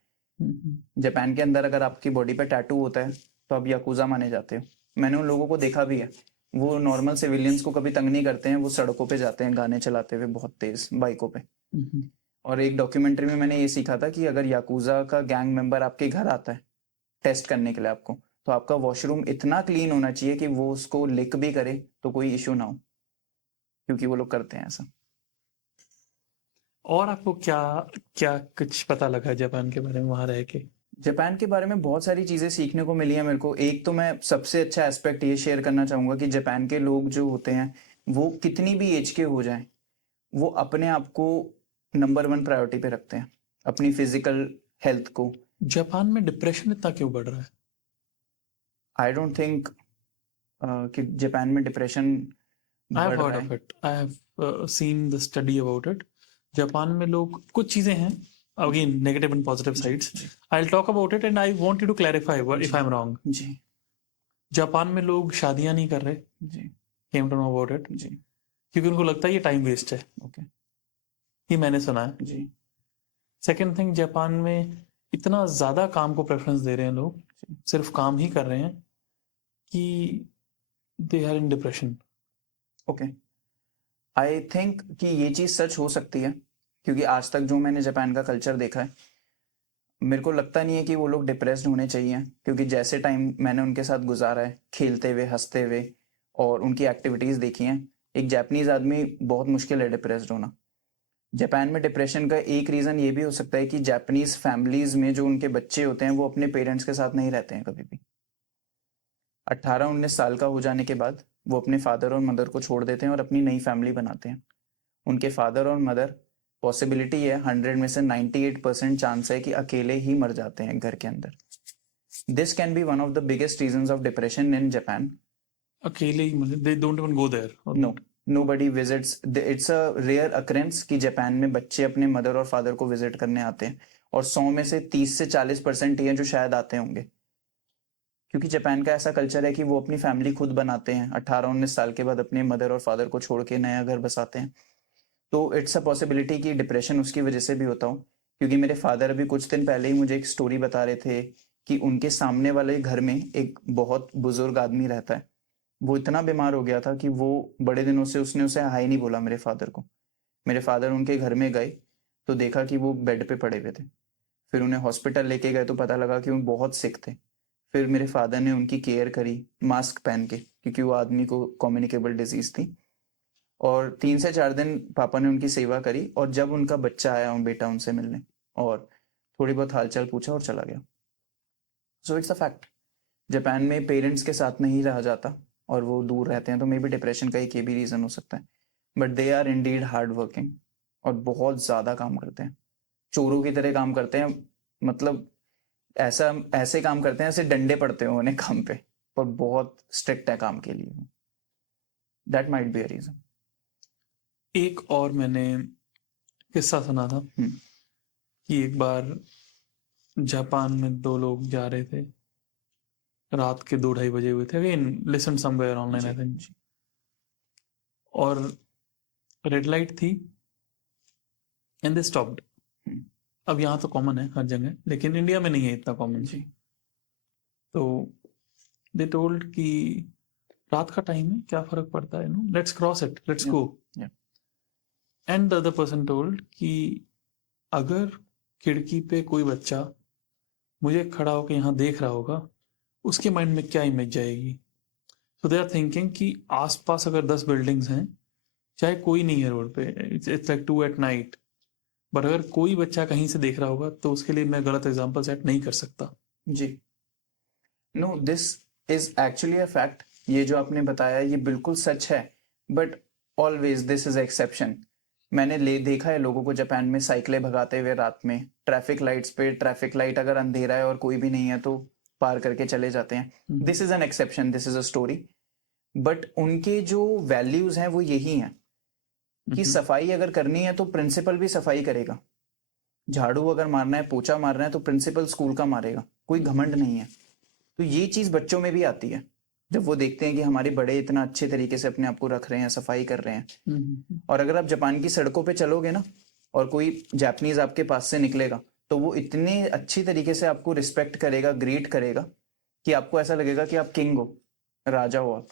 जापान के अंदर अगर आपकी बॉडी पे टैटू होता है तो आप याकूजा माने जाते हो। मैंने उन लोगों को देखा भी है, वो नॉर्मल सिविलियंस को कभी तंग नहीं करते हैं, वो सड़कों पे जाते हैं गाने चलाते हुए बहुत तेज बाइकों पे। और एक डॉक्यूमेंट्री में मैंने ये सीखा था कि अगर याकूजा का गैंग मेंबर आपके घर आता है टेस्ट करने के लिए आपको, तो आपका वॉशरूम इतना क्लीन होना चाहिए कि वो उसको लिक भी करे तो कोई इशू ना हो, क्योंकि वो लोग करते हैं ऐसा। और आपको क्या क्या कुछ पता लगा जापान के बारे में वहां रह के? जापान के बारे में बहुत सारी चीज़ें सीखने को मिली हैं मेरे को। एक तो मैं सबसे अच्छा एस्पेक्ट ये शेयर करना चाहूँगा कि जापान के लोग जो होते हैं वो कितनी भी एज के हो जाएं, वो अपने आप को नंबर 1 प्रायोरिटी पे रखते हैं, अपनी फिजिकल हेल्थ को। जापान में डिप्रेशन इतना क्यों बढ़ रहा है? आई डोंट थिंक कि जापान में डिप्रेशन आई हैव बढ़ हर्ड रहा ऑफ है। It, I have seen the study about it. Japan में लोग, कुछ चीजें हैं, again negative and positive sides, I will talk about it and I want you to clarify if I am wrong. जी Japan में लोग शादियां नहीं कर रहे, जी came to know about it, जी। क्योंकि उनको लगता है ये टाइम वेस्ट है। ओके ये मैंने सुना है। जी सेकेंड थिंग, जापान में इतना ज्यादा काम को प्रेफरेंस दे रहे हैं लोग, सिर्फ काम ही कर रहे हैं, कि they are in depression. Okay. I think कि ये चीज़ सच हो सकती है, क्योंकि आज तक जो मैंने जापान का कल्चर देखा है मेरे को लगता नहीं है कि वो लोग डिप्रेस्ड होने चाहिए, क्योंकि जैसे टाइम मैंने उनके साथ गुजारा है खेलते हुए हंसते हुए और उनकी एक्टिविटीज़ देखी हैं, एक जापानीज़ आदमी बहुत मुश्किल है डिप्रेस्ड होना। जापान में डिप्रेशन का एक रीज़न ये भी हो सकता है कि जापानीज़ फैमिलीज़ में जो उनके बच्चे होते हैं वो अपने पेरेंट्स के साथ नहीं रहते हैं कभी भी। 18-19 साल का हो जाने के बाद वो अपने फादर और मदर को छोड़ देते हैं और अपनी नई फैमिली बनाते हैं। उनके फादर और मदर, पॉसिबिलिटी है 100 में से 98% चांस है कि अकेले ही मर जाते हैं घर के अंदर। This can be one of the biggest reasons of depression in Japan. अकेले ही, मतलब they don't even go there. No, nobody visits, it's a rare occurrence कि जापान में बच्चे अपने मदर और फादर को विजिट करने आते हैं, और 100 में से 30 से 40% ही हैं जो शायद आते होंगे, क्योंकि जापान का ऐसा कल्चर है कि वो अपनी फैमिली खुद बनाते हैं। 18-19 साल के बाद अपने मदर और फादर को छोड़ के नया घर बसाते हैं। तो इट्स अ पॉसिबिलिटी कि डिप्रेशन उसकी वजह से भी होता हो, क्योंकि मेरे फादर अभी कुछ दिन पहले ही मुझे एक स्टोरी बता रहे थे कि उनके सामने वाले घर में एक बहुत बुजुर्ग आदमी रहता है। वो इतना बीमार हो गया था कि वो बड़े दिनों से उसने उसे हाय नहीं बोला मेरे फादर को। मेरे फादर उनके घर में गए तो देखा कि वो बेड पे पड़े हुए थे। फिर उन्हें हॉस्पिटल लेके गए तो पता लगा कि वो बहुत सिक थे। फिर मेरे फादर ने उनकी केयर करी मास्क पहन के, क्योंकि वो आदमी को कम्युनिकेबल डिजीज थी। और 3 से 4 दिन पापा ने उनकी सेवा करी, और जब उनका बच्चा आया बेटा उनसे मिलने और थोड़ी बहुत हालचाल पूछा और चला गया। So it's a fact, Japan में पेरेंट्स के साथ नहीं रहा जाता और वो दूर रहते हैं, तो मे बी डिप्रेशन का एक ये भी रीज़न हो सकता है। But they are indeed hard working और बहुत ज़्यादा काम करते हैं, चोरों की तरह काम करते हैं। मतलब ऐसा ऐसे काम करते हैं ऐसे डंडे पड़ते हो उन्हें काम पे, पर बहुत स्ट्रिक्ट है काम के लिए। That might be a reason. एक और मैंने किस्सा सुना था कि एक बार जापान में दो लोग जा रहे थे, रात के 2-2:30 बजे हुए थे। Again listen somewhere online I think. और रेड लाइट थी एंड दे स्टॉप्ड। अब यहाँ तो कॉमन है हर जगह, लेकिन इंडिया में नहीं है इतना कॉमन। जी तो दे टोल्ड कि रात का टाइम है, क्या फर्क पड़ता है, no let's cross it, let's Yeah. Go. Yeah. And the other person told कि अगर खिड़की पे कोई बच्चा मुझे खड़ा होकर यहाँ देख रहा होगा, उसके माइंड में क्या इमेज जाएगी? सो दे आर थिंकिंग कि आसपास अगर 10 बिल्डिंग्स हैं, चाहे कोई नहीं है रोड पे, it's like 2 at night, but अगर कोई बच्चा कहीं से देख रहा होगा तो उसके लिए मैं गलत एग्जाम्पल सेट नहीं कर सकता। जी, no, this is actually a fact. ये जो आपने बताया ये बिल्कुल सच है, but always this is exception. मैंने देखा है लोगों को जापान में साइकिलें भगाते हुए रात में ट्रैफिक लाइट्स पे, ट्रैफिक लाइट अगर अंधेरा है और कोई भी नहीं है तो पार करके चले जाते हैं। This is an exception, this is a story. But उनके जो वैल्यूज हैं वो यही हैं कि सफाई अगर करनी है तो प्रिंसिपल भी सफाई करेगा, झाड़ू अगर मारना है, पोछा मारना है तो प्रिंसिपल स्कूल का मारेगा, कोई घमंड नहीं है। तो ये चीज बच्चों में भी आती है जब वो देखते हैं कि हमारे बड़े इतना अच्छे तरीके से अपने आप को रख रहे हैं, सफाई कर रहे हैं। और अगर आप जापान की सड़कों पे चलोगे ना और कोई जापानीज आपके पास से निकलेगा तो वो इतने अच्छी तरीके से आपको रिस्पेक्ट करेगा, ग्रीट करेगा कि आपको ऐसा लगेगा कि आप किंग हो, राजा हो आप।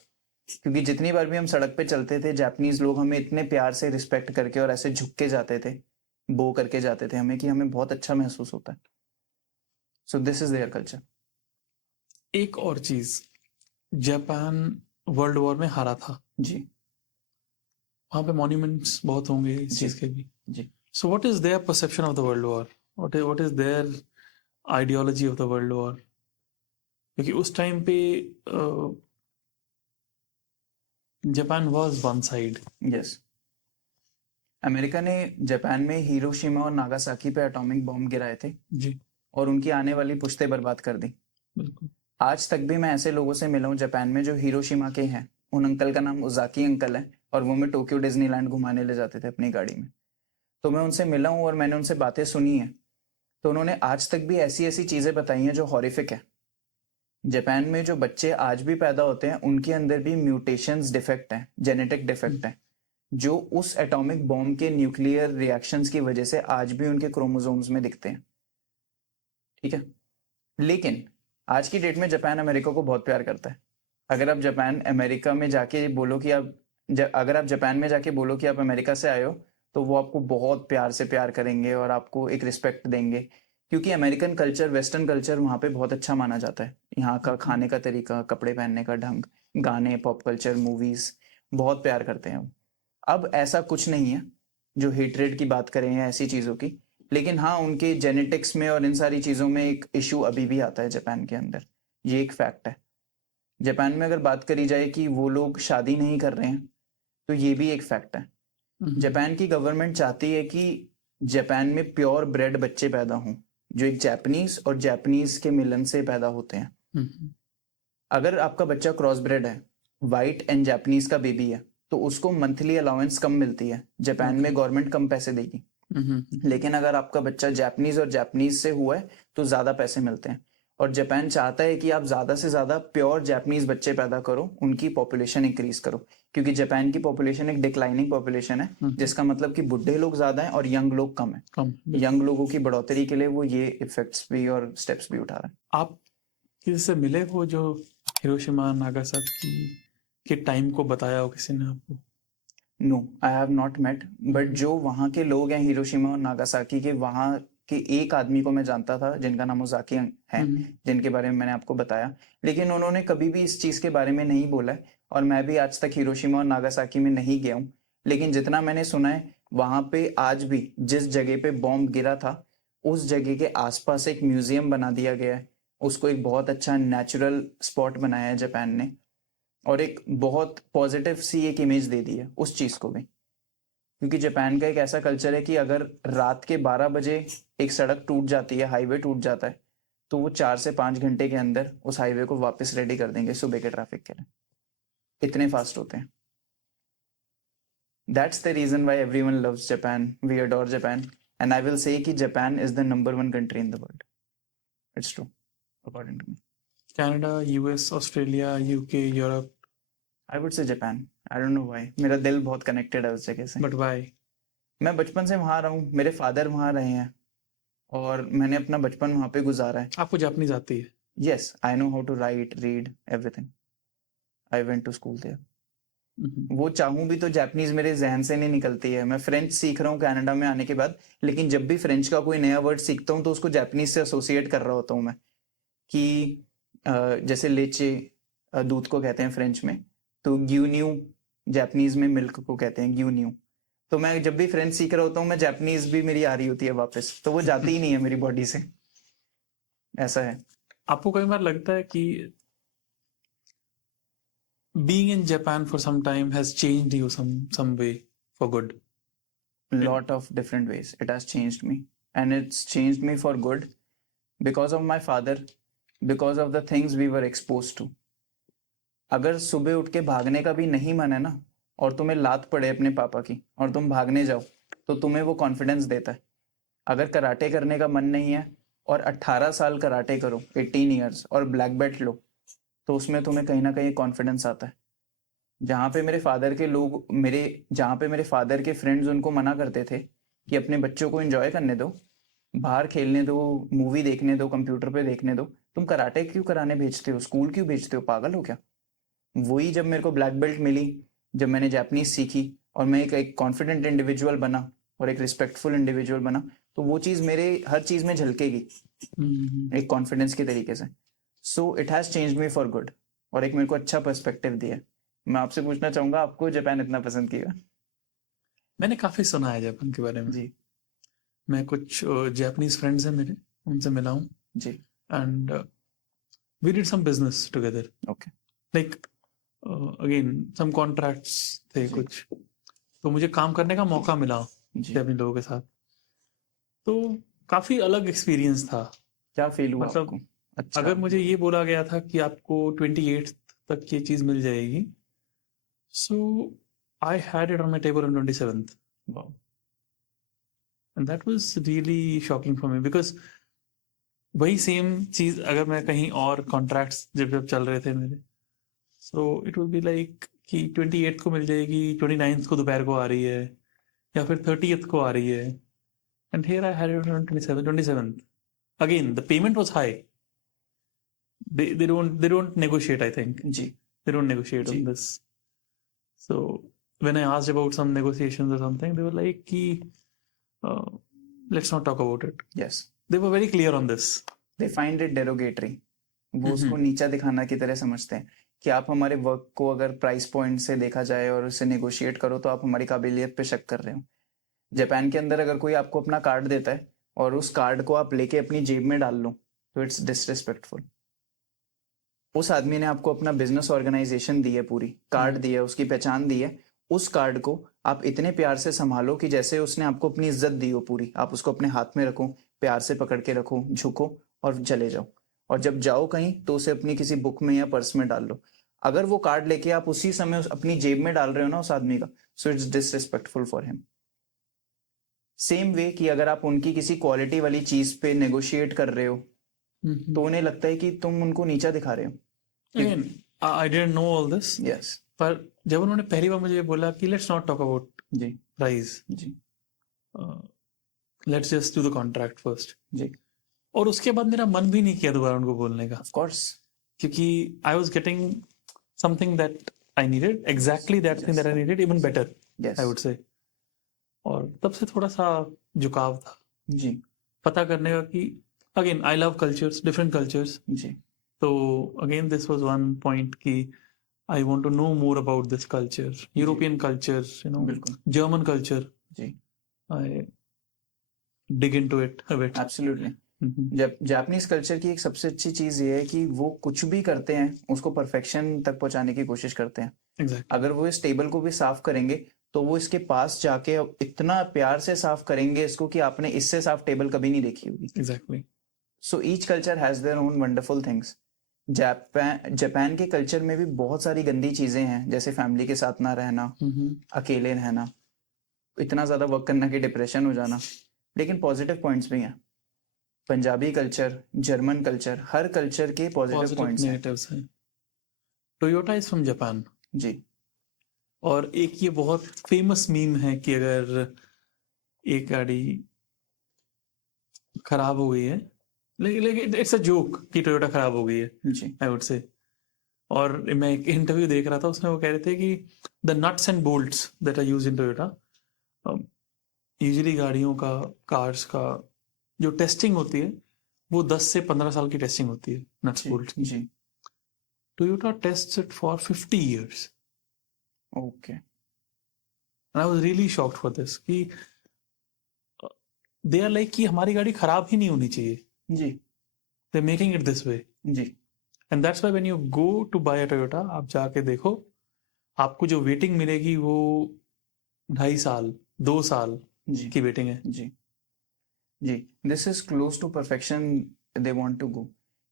क्योंकि जितनी बार भी हम सड़क पे चलते थे जापानीज लोग हमें इतने प्यार से रिस्पेक्ट करके और ऐसे झुक के जाते थे, बो करके जाते थे हमें, कि हमें बहुत अच्छा महसूस होता है। So this is their culture. एक और चीज, जापान वर्ल्ड वॉर में हारा था, जी वहां पे मॉन्यूमेंट्स बहुत होंगे इस चीज के भी। जी so what is their perception of the world war? What is their ideology of the world war? क्योंकि उस टाइम पे Japan was one side. Yes, America ने जापान में हिरोशिमा और नागासाकी पे एटॉमिक बॉम्ब गिराए थे जी और उनकी आने वाली पुश्तें बर्बाद कर दी। बिल्कुल। आज तक भी मैं ऐसे लोगों से मिला हूँ जापान में जो हिरोशिमा के हैं। उन अंकल का नाम उजाकी अंकल है और वो मैं टोक्यो डिज्नीलैंड घुमाने ले जाते थे अपनी गाड़ी में। तो मैं उनसे मिला हूँ और मैंने उनसे बातें सुनी हैं। तो उन्होंने आज तक भी ऐसी ऐसी चीजें बताई हैं जो हॉरिफिक है। जापान में जो बच्चे आज भी पैदा होते हैं उनके अंदर भी म्यूटेशंस डिफेक्ट हैं, जेनेटिक डिफेक्ट हैं, जो उस एटॉमिक बॉम्ब के न्यूक्लियर रिएक्शंस की वजह से आज भी उनके क्रोमोसोम्स में दिखते हैं। ठीक है, लेकिन आज की डेट में जापान अमेरिका को बहुत प्यार करता है। अगर आप जापान अमेरिका में जाके बोलो कि आप अगर आप जापान में जाके बोलो कि आप अमेरिका से आए हो तो वो आपको बहुत प्यार से प्यार करेंगे और आपको एक रिस्पेक्ट देंगे, क्योंकि अमेरिकन कल्चर, वेस्टर्न कल्चर वहाँ पे बहुत अच्छा माना जाता है। यहाँ का खाने का तरीका, कपड़े पहनने का ढंग, गाने, पॉप कल्चर, मूवीज, बहुत प्यार करते हैं वो। अब ऐसा कुछ नहीं है जो हेट्रेड की बात करें या ऐसी चीज़ों की, लेकिन हाँ उनके जेनेटिक्स में और इन सारी चीज़ों में एक इशू अभी भी आता है जापान के अंदर। ये एक फैक्ट है। जापान में अगर बात करी जाए कि वो लोग शादी नहीं कर रहे हैं तो ये भी एक फैक्ट है। जापान की गवर्नमेंट चाहती है कि जापान में प्योर ब्रेड बच्चे पैदा हों, जो एक जापानीज और जापानीज के मिलन से पैदा होते हैं। अगर आपका बच्चा क्रॉस ब्रेड है, वाइट एंड जापानीज का बेबी है, तो उसको मंथली अलाउंस कम मिलती है। जापान में गवर्नमेंट कम पैसे देगी। लेकिन अगर आपका बच्चा जापानीज और जापानीज से हुआ है तो ज्यादा पैसे मिलते हैं। और जापान चाहता है कि आप ज्यादा से ज्यादा प्योर जापानीज बच्चे पैदा करो, उनकी पॉपुलेशन इंक्रीज करो, क्योंकि जापान की पॉपुलेशन एक डिक्लाइनिंग पॉपुलेशन है, जिसका मतलब कि बुढ़े लोग ज्यादा हैं और यंग लोग कम है। यंग लोगों की बढ़ोतरी के लिए वो ये इफेक्ट्स भी और स्टेप्स भी उठा रहा है। आप किससे मिले हो जो हिरोशिमा नागासाकी के टाइम को बताया हो किसी ने आपको? No, I have not met, but जो वहाँ के लोग हैं हिरोशिमा और नागासाकी के, वहाँ के एक आदमी को मैं जानता था जिनका नाम उजाकी है, जिनके बारे में मैंने आपको बताया। लेकिन उन्होंने कभी भी इस चीज़ के बारे में नहीं बोला है और मैं भी आज तक हिरोशिमा और नागासाकी में नहीं गया हूँ। लेकिन जितना मैंने सुना है वहाँ पे आज भी जिस जगह पे बॉम्ब गिरा था उस जगह के आसपास एक म्यूजियम बना दिया गया है। उसको एक बहुत अच्छा नेचुरल स्पॉट बनाया है जापान ने और एक बहुत पॉजिटिव सी एक इमेज दे दी है उस चीज़ को भी। क्योंकि जापान का एक ऐसा कल्चर है कि अगर रात के 12 बजे एक सड़क टूट जाती है, हाईवे टूट जाता है, तो वो 4 से 5 घंटे के अंदर उस हाईवे को वापस रेडी कर देंगे सुबह के ट्रैफिक के लिए। इतने फास्ट होते हैं। That's the reason why everyone loves Japan, we adore Japan, and I will say कि Japan is the number 1 country in the world. It's true according to me. Canada, US, Australia, UK, Europe? I would say Japan. I don't know why, मेरा दिल बहुत connected है उस जगह से। But why? मैं बचपन से वहाँ रहा हूँ, मेरे फादर वहाँ रहे हैं और मैंने अपना बचपन वहाँ पे गुजारा है। आपको जापानीज आती है? Yes, I know how to write, read, everything. I went to school there. वो चाहूं भी तो जापानीज मेरे जहन से नहीं निकलती है। मैं फ्रेंच सीख रहा हूँ कनाडा में आने के बाद, लेकिन जब भी फ्रेंच का कोई नया वर्ड सीखता हूँ तो उसको जापानीज से एसोसिएट कर रहा होता हूँ मैं, कि जैसे लेचे दूध को कहते हैं फ्रेंच में, तो ग्यून्यू जापानीज में मिल्क को कहते हैं ग्यून्यू। तो मैं जब भी फ्रेंच सीख रहा होता हूँ, मैं जापानीज भी मेरी आ रही होती है वापस, तो वो जाती ही नहीं है मेरी बॉडी से, ऐसा है। आपको कई बार लगता है कि being in Japan for some time has changed you some way for good? Lot of different ways it has changed me, and it's changed me for good because of my father, because of the things we were exposed to. अगर सुबह उठ के भागने का भी नहीं मन है ना, और तुम्हें लात पड़े अपने पापा की और तुम भागने जाओ, तो तुम्हें वो कॉन्फिडेंस देता है। अगर कराटे करने का मन नहीं है और 18 साल कराटे करो, 18 ईयर्स, और ब्लैक बेल्ट लो, तो उसमें तुम्हें कहीं ना कहीं कॉन्फिडेंस आता है। जहाँ पे मेरे फादर के लोग जहाँ पे मेरे फादर के फ्रेंड्स उनको मना करते थे कि अपने बच्चों को एंजॉय करने दो, बाहर खेलने दो, मूवी देखने दो, कंप्यूटर पे देखने दो, तुम कराटे क्यों कराने भेजते हो, स्कूल क्यों भेजते हो, पागल हो क्या। वही जब मेरे को ब्लैक बेल्ट मिली, जब मैंने जापानीज सीखी और मैं एक कॉन्फिडेंट इंडिविजुअल बना और एक रिस्पेक्टफुल इंडिविजुअल बना, तो वो चीज़ मेरे हर चीज़ में झलकेगी एक कॉन्फिडेंस के तरीके से। So it has changed me for good, और एक मेरे को अच्छा पर्सपेक्टिव दिया। मैं आपसे पूछना चाहूंगा, आपको जापान इतना पसंद किया? मैंने काफी सुना है जापान के बारे में। जी मैं कुछ जापानीज फ्रेंड्स हैं मेरे, उनसे मिला हूँ, जी। And we did some business together. Okay. Like again some contracts थे जी कुछ, तो मुझे काम करने का मौका मिला जी। अपने लोगों के साथ, तो काफी अलग एक्सपीरियंस था। क्या फील हुआ मतलब आपको? अच्छा। अगर मुझे ये बोला गया था कि आपको 28 तक ये चीज मिल जाएगी, so I had it on my table on 27th, wow. And that was really shocking for me, because वही सेम चीज अगर मैं कहीं और कॉन्ट्रैक्ट्स जब जब चल रहे थे मेरे, so it would be like कि 28th को मिल जाएगी, 29th को दोपहर को आ रही है, या फिर 30th को आ रही है, and here I had it on 27th. Again, the payment was high. They don't negotiate, I think. जी They don't negotiate जी। on this. So when I asked about some negotiations or something, they were like कि let's not talk about it. Yes. They were very clear on this. They find it derogatory. वो उसको नीचा दिखाना की तरह समझते हैं कि आप हमारे वर्क को अगर प्राइस पॉइंट से देखा जाए और उसे नेगोशिएट करो, तो आप हमारी काबिलियत पे शक कर रहे हो। जापान के अंदर अगर कोई आपको अपना कार्ड देता है और उस कार्ड को आप लेके अपनी जेब में डाल लो, तो इट्स डिसरिस्पेक्टफुल। उस आदमी ने आपको अपना बिजनेस ऑर्गेनाइजेशन दी है, पूरी कार्ड दी है, उसकी पहचान दी है, उस कार्ड को आप इतने प्यार से संभालो कि जैसे उसने आपको अपनी इज्जत दी हो पूरी। आप उसको अपने हाथ में रखो, प्यार से पकड़ के रखो, झुको और चले जाओ। और जब जाओ कहीं तो उसे अपनी किसी बुक में या पर्स में डाल लो। अगर वो कार्ड लेके आप उसी समय अपनी जेब में डाल रहे हो ना उस आदमी का, so it's disrespectful for him. Same way कि अगर आप उनकी किसी क्वालिटी वाली चीज पे नेगोशिएट कर रहे हो, तो उन्हें लगता है कि तुम उनको नीचा दिखा रहे हो। Again, I didn't know all this. Yes पर जब उन्होंने पहली बार मुझे ये बोला कि let's not talk about ji price, ji let's just do the contract first. जी। और उसके बाद मेरा मन भी नहीं किया दोबारा उनको बोलने का, ऑफ कोर्स। क्योंकि I was getting something that I needed, exactly that thing that I needed, even better, yes I would say. और तब से थोड़ा सा झुकाव था जी पता करने का कि again I love cultures, different cultures, जी तो again this was one point कि I want to know more about this culture, European culture, you know, बिल्कुल जर्मन कल्चर, जी। I dig into it a bit. Absolutely. Japanese culture की एक सबसे अच्छी चीज ये है कि वो कुछ भी करते हैं उसको परफेक्शन तक पहुंचाने की कोशिश करते हैं। एग्जैक्टली। अगर वो इस टेबल को भी साफ करेंगे, तो वो इसके पास जाके इतना प्यार से साफ करेंगे इसको कि आपने इससे साफ टेबल कभी नहीं देखी होगी। Exactly. So each culture has their own wonderful things. Japan के कल्चर में भी बहुत सारी गंदी चीजें हैं, जैसे फैमिली के साथ ना रहना, अकेले रहना, इतना ज्यादा वर्क करना कि डिप्रेशन हो जाना। लेकिन पॉजिटिव पॉइंट्स भी हैं। पंजाबी कल्चर, जर्मन कल्चर, हर कल्चर के पॉजिटिव पॉजिटिव पॉइंट्स हैं। नेगेटिव्स हैं। टोयोटा इज फ्रॉम जापान, जी और एक ये बहुत फेमस मीम है कि अगर एक गाड़ी खराब हो गई है, लेकिन इट्स अ जोक कि टोयोटा खराब हो गई है, जी आई वुड से, और मैं एक इंटरव्यू देख रहा था, उसमें वो कह रहे थे कि the nuts and bolts that are use in Toyota, usually गाड़ियों का, कार्स का जो टेस्टिंग होती है वो 10 से 15 साल की टेस्टिंग होती है नट्स जी बोल्ट्स की. जी. Toyota tests it for 50 years. Okay. And I was really shocked for this कि they are like कि हमारी गाड़ी खराब ही नहीं होनी चाहिए. जी They're making it this way. Ji. And that's why when you go to buy a Toyota, आप जाके देखो, आपको जो वेटिंग मिलेगी वो 2.5 साल 2 साल जी की वेटिंग है. जी जी. This is close to perfection they want to go.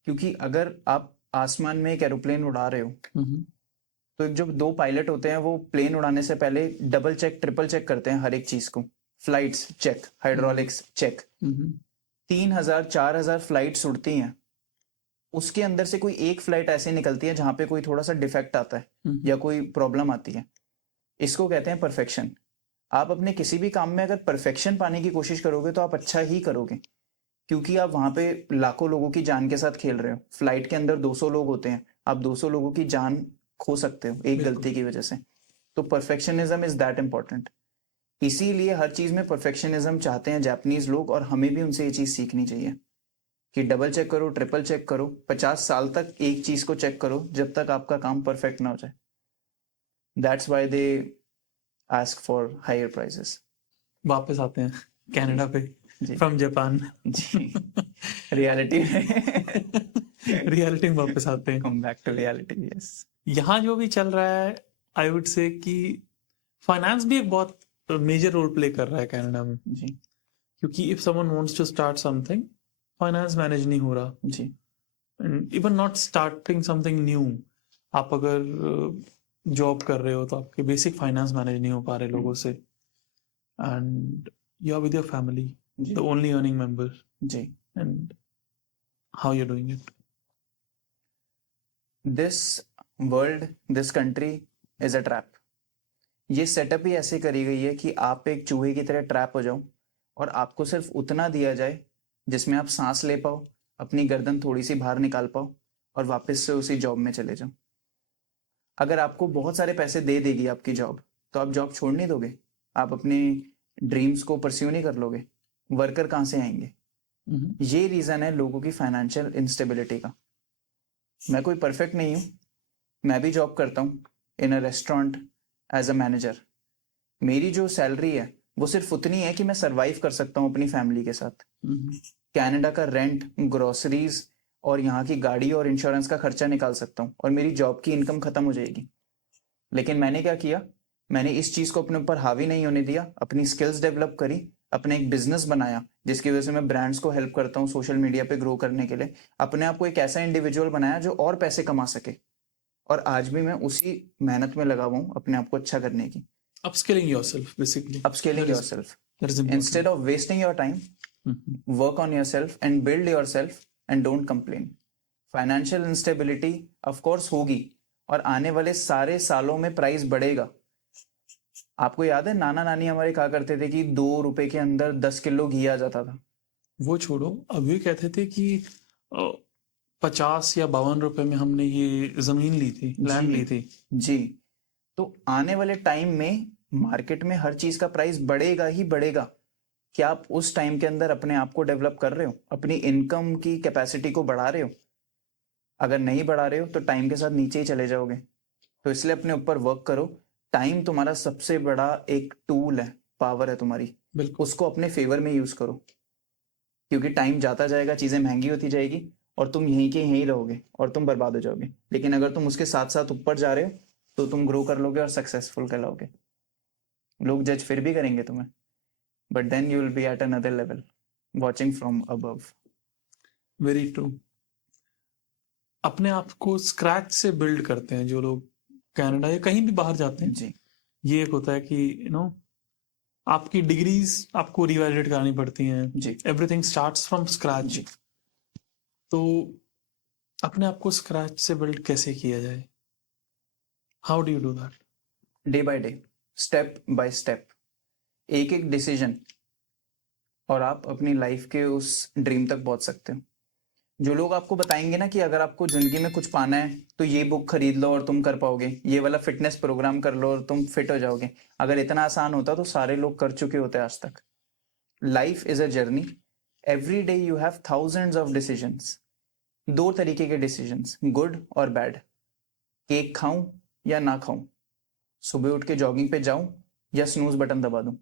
क्योंकि अगर आप आसमान में एक एरोप्लेन उड़ा रहे हो, तो जो दो पायलट होते हैं वो प्लेन उड़ाने से पहले डबल चेक ट्रिपल चेक करते हैं हर एक चीज को. Flights check, hydraulics check. 3,000 4,000 flights उड़ती हैं, उसके अंदर से कोई एक फ्लाइट ऐसी निकलती है जहां पे कोई थोड़ा सा डिफेक्ट आता है या कोई प्रॉब्लम आती है. इसको कहते हैं परफेक्शन. आप अपने किसी भी काम में अगर परफेक्शन पाने की कोशिश करोगे तो आप अच्छा ही करोगे, क्योंकि आप वहां पे लाखों लोगों की जान के साथ खेल रहे हो. फ्लाइट के अंदर 200 लोग होते हैं, आप 200 लोगों की जान खो सकते हो एक गलती की वजह से. तो परफेक्शनिज्म इज दैट इंपॉर्टेंट. इसीलिए हर चीज में परफेक्शनिज्म चाहते हैं जापानीज लोग, और हमें भी उनसे ये चीज सीखनी चाहिए कि डबल चेक करो, ट्रिपल चेक करो, 50 साल तक एक चीज को चेक करो जब तक आपका काम परफेक्ट ना हो जाए. That's why they ask for higher prices. वापस आते हैं कनाडा पे जी फ्रॉम जापान. जी. रियलिटी रियलिटी में वापस आते हैं. Come back to reality. Yes. यहाँ जो भी चल रहा है, आई वुड से कि फाइनेंस भी एक बहुत मेजर रोल प्ले कर रहा है कनाडा में. जी क्योंकि if someone wants to start something, finance manage नहीं हो रहा. जी and even not starting something new, आप अगर जॉब कर रहे हो तो आपके बेसिक फाइनेंस मैनेज नहीं हो पा रहे लोगों से. And you are with your family, जी द ओनली अर्निंग मेंबर, जी. And how you doing it. This world, this country is a trap. ये सेटअप ही ऐसे करी गई है कि आप एक चूहे की तरह ट्रैप हो जाओ, और आपको सिर्फ उतना दिया जाए जिसमें आप सांस ले पाओ, अपनी गर्दन थोड़ी सी बाहर निकाल पाओ, और वापस से उसी जॉब में चले जाओ. अगर आपको बहुत सारे पैसे दे देगी आपकी जॉब, तो आप जॉब छोड़ नहीं दोगे, आप अपने ड्रीम्स को परस्यू नहीं कर लोगे. वर्कर कहाँ से आएंगे? ये रीजन है लोगों की फाइनेंशियल इंस्टेबिलिटी का. मैं कोई परफेक्ट नहीं हूँ, मैं भी जॉब करता हूँ इन अ रेस्टोरेंट एज अ मैनेजर. मेरी जो सैलरी है वो सिर्फ उतनी है कि मैं सरवाइव कर सकता हूँ अपनी फैमिली के साथ. कनाडा का रेंट, ग्रोसरीज और यहाँ की गाड़ी और इंश्योरेंस का खर्चा निकाल सकता हूँ, और मेरी जॉब की इनकम खत्म हो जाएगी. लेकिन मैंने क्या किया, मैंने इस चीज को अपने ऊपर हावी नहीं होने दिया, अपनी स्किल्स डेवलप करी, अपने एक बिजनेस बनाया जिसकी वजह से मैं ब्रांड्स को हेल्प करता हूँ सोशल मीडिया पे ग्रो करने के लिए. अपने आप को एक ऐसा इंडिविजुअल बनाया जो और पैसे कमा सके, और आज भी मैं उसी मेहनत में लगा हुआ हूँ अपने आप को अच्छा करने की. Upskilling yourself, basically. Upscaling yourself. That is important. Instead of wasting your time, work on yourself and build yourself and don't complain. Financial instability of course होगी, और आने वाले सारे सालों में प्राइस बढ़ेगा. आपको याद है नाना नानी हमारे कहा करते थे कि 2 रुपए के अंदर 10 किलो घी आ जाता था. वो छोड़ो, अभी कहते थे कि 50 या 52 रुपए में हमने ये जमीन ली थी, लैंड ली थी. जी. तो आने वाले टाइम में मार्केट में हर चीज का प्राइस बढ़ेगा ही बढ़ेगा. क्या आप उस टाइम के अंदर अपने आप को डेवलप कर रहे हो, अपनी इनकम की कैपेसिटी को बढ़ा रहे हो? अगर नहीं बढ़ा रहे हो तो टाइम के साथ नीचे ही चले जाओगे. तो इसलिए अपने ऊपर वर्क करो. टाइम तुम्हारा सबसे बड़ा एक टूल है, पावर है तुम्हारी. बिल्कुल. उसको अपने फेवर में यूज करो, क्योंकि टाइम जाता जाएगा, चीजें महंगी होती जाएगी, और तुम यहीं के यहीं रहोगे और तुम बर्बाद हो जाओगे. लेकिन अगर तुम उसके साथ साथ ऊपर जा रहे हो तो तुम ग्रो कर लोगे और सक्सेसफुल कहलाओगे. लोग जज फिर भी करेंगे तुम्हें, but then you will be at another level watching from above. Very true. अपने आप को स्क्रैच से बिल्ड करते हैं जो लोग कनाडा या कहीं भी बाहर जाते हैं. जी ये एक होता है कि आपकी डिग्रीज आपको रिवैलिडेट करानी पड़ती हैं. जी एवरीथिंग स्टार्ट्स फ्रॉम स्क्रैच. जी. तो अपने आप को स्क्रैच से बिल्ड कैसे किया जाए? How do you do that? Day by day, step by step, एक एक डिसीजन, और आप अपनी लाइफ के उस ड्रीम तक पहुंच सकते हो. जो लोग आपको बताएंगे ना कि अगर आपको जिंदगी में कुछ पाना है तो ये बुक खरीद लो और तुम कर पाओगे, ये वाला फिटनेस प्रोग्राम कर लो और तुम फिट हो जाओगे, अगर इतना आसान होता तो सारे लोग कर चुके होते आज तक। Life is a journey, every day you have thousands of decisions. दो तरीके के डिसीजंस, गुड और बैड। केक खाऊं या ना खाऊं, सुबह उठ के जॉगिंग पे जाऊं या स्नूज बटन दबा दूं,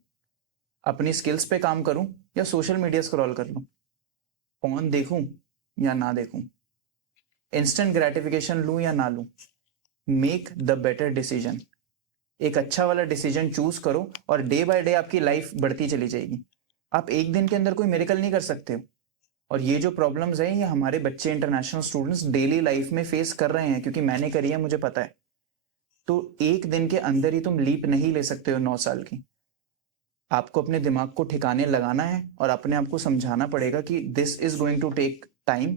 अपनी स्किल्स पे काम करूं या सोशल मीडिया स्क्रॉल कर लूं, फोन देखूं या ना देखूं, इंस्टेंट ग्रेटिफिकेशन लूं या ना लूं। Make the better decision. एक अच्छा वाला डिसीजन चूज करो और डे बाय डे आपकी लाइफ बढ़ती चली जाएगी। आप एक दिन के अंदर कोई मिरेकल नहीं कर सकते हो, और ये जो प्रॉब्लम्स हैं ये हमारे बच्चे इंटरनेशनल स्टूडेंट्स डेली लाइफ में फेस कर रहे हैं, क्योंकि मैंने करी है, मुझे पता है। तो एक दिन के अंदर ही तुम लीप नहीं ले सकते हो 9 साल की। आपको अपने दिमाग को ठिकाने लगाना है और अपने आप को समझाना पड़ेगा कि this is going to take time,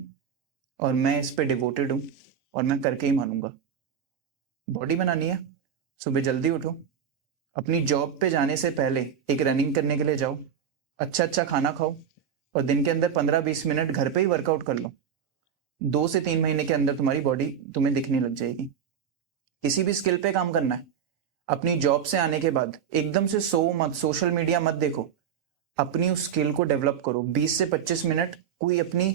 और मैं इस पे डिवोटेड हूँ और मैं करके ही मानूंगा। बॉडी बनानी है, सुबह जल्दी उठो, अपनी जॉब पे जाने से पहले एक रनिंग करने के लिए जाओ, अच्छा अच्छा खाना खाओ, और दिन के अंदर 15-20 मिनट घर पे ही वर्कआउट कर लो। 2 से 3 महीने के अंदर तुम्हारी बॉडी तुम्हें दिखने लग जाएगी। किसी भी स्किल पे काम करना है, अपनी जॉब से आने के बाद एकदम से सो मत, सोशल मीडिया मत देखो, अपनी उस स्किल को डेवलप करो। 20 से 25 मिनट कोई अपनी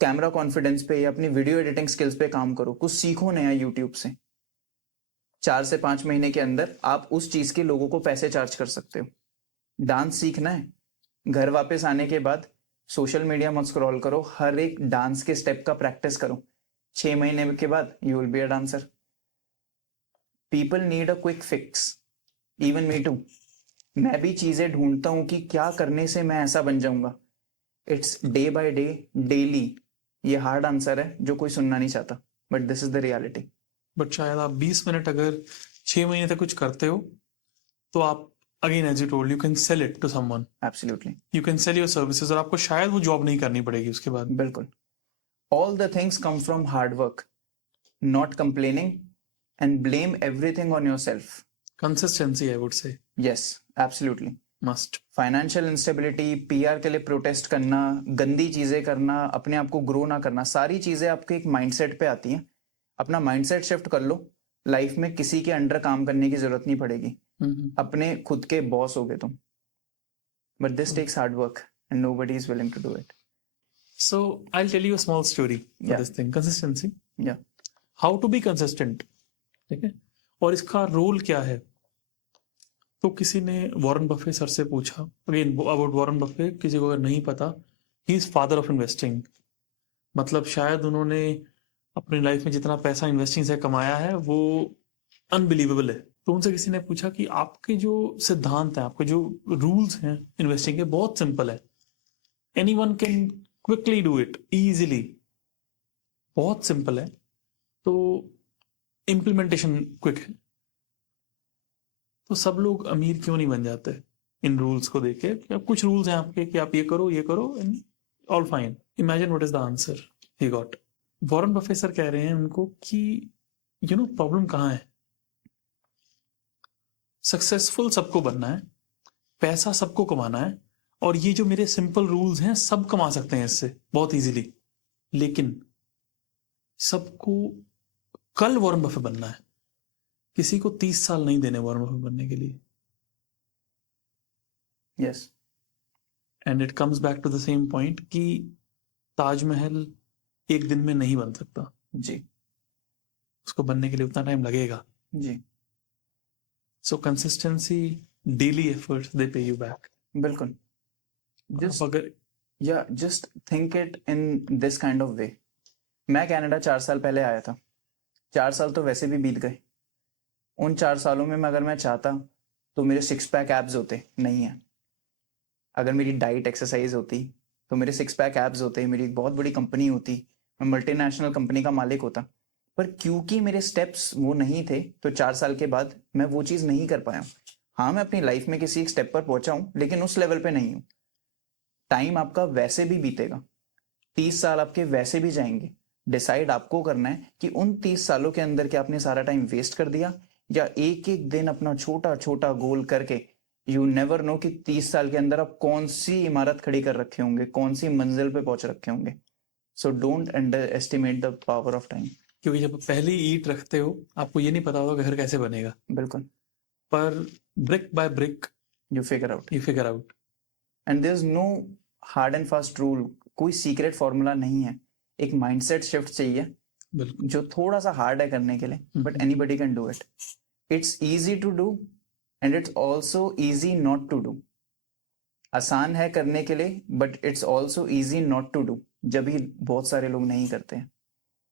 कैमरा कॉन्फिडेंस पे या अपनी वीडियो एडिटिंग स्किल्स पे काम करो, कुछ सीखो नया यूट्यूब से। 4 से 5 महीने के अंदर आप उस चीज के लोगों को पैसे चार्ज कर सकते हो। डांस सीखना है, घर वापस आने के बाद सोशल मीडिया मत स्क्रॉल करो, हर एक डांस के स्टेप का प्रैक्टिस करो। 6 महीने के बाद you will be a dancer. People need a quick fix, even me too. मैं भी चीजें ढूंढता हूं कि क्या करने से मैं ऐसा बन जाऊंगा। It's day by day, daily. ये हार्ड आंसर है जो कोई सुनना नहीं चाहता, but this is the reality. But शायद आप 20 मिनट अगर 6 महीने तक कुछ करते हो तो आप, again as you told, you can sell it to someone, absolutely, you can sell your services, और आपको शायद वो जॉब नहीं करनी पड़ेगी उसके बाद। बिल्कुल। All the things come from hard work, not complaining, and blame everything on your self. Consistency I would से yes, absolutely. Must. Financial instability, PR के लिए प्रोटेस्ट करना, गंदी चीजें करना, अपने आप को ग्रो ना करना, सारी चीजें आपके एक माइंडसेट पे आती हैं। अपना माइंडसेट शिफ्ट कर लो, लाइफ में किसी के अंडर काम करने की जरूरत नहीं पड़ेगी, अपने खुद के बॉस होगे तुम। But this takes hard work and nobody is willing to do it. So I'll tell you a small story for Yeah. this thing, consistency. Yeah. How to be consistent. ठीक है, और इसका रोल क्या है। तो किसी ने वॉरेन बफे सर से पूछा, अगेन अबाउट वॉरेन बफे, किसी को अगर नहीं पता, he is father of investing. मतलब शायद उन्होंने अपनी लाइफ में जितना पैसा इन्वेस्टिंग से कमाया है वो अनबिलीवेबल है। तो उनसे किसी ने पूछा कि आपके जो सिद्धांत हैं, आपके जो रूल्स हैं इन्वेस्टिंग के, बहुत सिंपल है, anyone can quickly do it easily, बहुत सिंपल है, तो इम्प्लीमेंटेशन क्विक है। तो सब लोग अमीर क्यों नहीं बन जाते इन रूल्स को देख के। अब कुछ रूल्स हैं आपके कि आप ये करो and all fine. Imagine what is the answer he got. Warren Buffett sir कह रहे हैं उनको कि यू नो प्रॉब्लम कहाँ है। सक्सेसफुल सबको बनना है, पैसा सबको कमाना है, और ये जो मेरे सिंपल रूल्स हैं सब कमा सकते हैं इससे बहुत इजीली, लेकिन सबको कल वॉरेन बफे बनना है। किसी को 30 साल नहीं देने वॉरेन बफे बनने के लिए। Yes, and it comes back to the same point कि ताजमहल एक दिन में नहीं बन सकता जी उसको बनने के लिए उतना टाइम लगेगा। जी, सो कंसिस्टेंसी, डेली एफर्ट्स, दे पे यू बैक। बिल्कुल। आप अगर या just think it in this kind of वे। मैं कनाडा 4 साल पहले आया था, 4 साल तो वैसे भी बीत गए। उन 4 सालों में अगर मैं चाहता तो मेरे 6 पैक एब्स होते, नहीं है। अगर मेरी डाइट एक्सरसाइज होती तो मेरे 6 पैक एब्स होते, मेरी एक बहुत बड़ी कंपनी होती, मैं मल्टीनेशनल कंपनी का मालिक होता। पर क्योंकि मेरे स्टेप्स वो नहीं थे, तो 4 साल के बाद मैं वो चीज़ नहीं कर पाया। हाँ, मैं अपनी लाइफ में किसी एक स्टेप पर पहुंचा हूँ, लेकिन उस लेवल पे नहीं हूँ। टाइम आपका वैसे भी बीतेगा, 30 साल आपके वैसे भी जाएंगे। डिसाइड आपको करना है कि उन 30 सालों के अंदर क्या आपने सारा टाइम वेस्ट कर दिया, या एक एक दिन अपना छोटा छोटा गोल करके। यू नेवर नो कि 30 साल के अंदर आप कौन सी इमारत खड़ी कर रखे होंगे, कौन सी मंजिल पे पहुंच रखे होंगे। So don't underestimate the power of time. क्योंकि जब पहली ईट रखते हो आपको ये नहीं पता होगा घर कैसे बनेगा, बिल्कुल. पर brick by brick You figure out. You figure out. And there's no hard and fast rule. कोई सीक्रेट फॉर्मूला नहीं है. एक माइंडसेट शिफ्ट चाहिए बिल्कुल. जो थोड़ा सा हार्ड है करने के लिए, but anybody can do it. It's easy to do and it's also easy not to do. आसान है करने के लिए, but it's also easy not to do. जब भी बहुत सारे लोग नहीं करते हैं.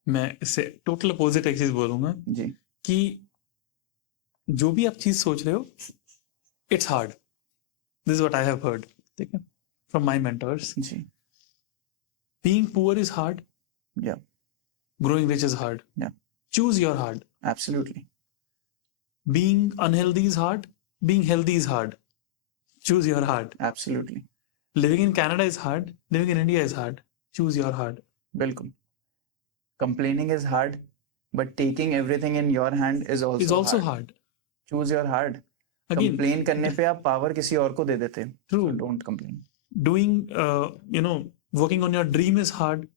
मैं इससे टोटल अपोजिट एक चीज बोलूंगा जी. कि जो भी आप चीज सोच रहे हो it's hard. This is what I have heard, ठीक है, फ्रॉम माय मेंटर्स. जी. बीइंग पुअर इज हार्ड, या. growing rich is hard. Yeah. Choose your hard. Absolutely. Being unhealthy is hard. Being healthy is hard. Choose your hard. Absolutely. Living in Canada is hard. Living in India is hard. Choose your hard. बिल्कुल. Complaining is hard, but taking everything in your hand is also hard. Choose your hard. Again, Complain करने पे आप power किसी और को दे देते हैं. True. So don't complain. Doing, working on your dream is hard.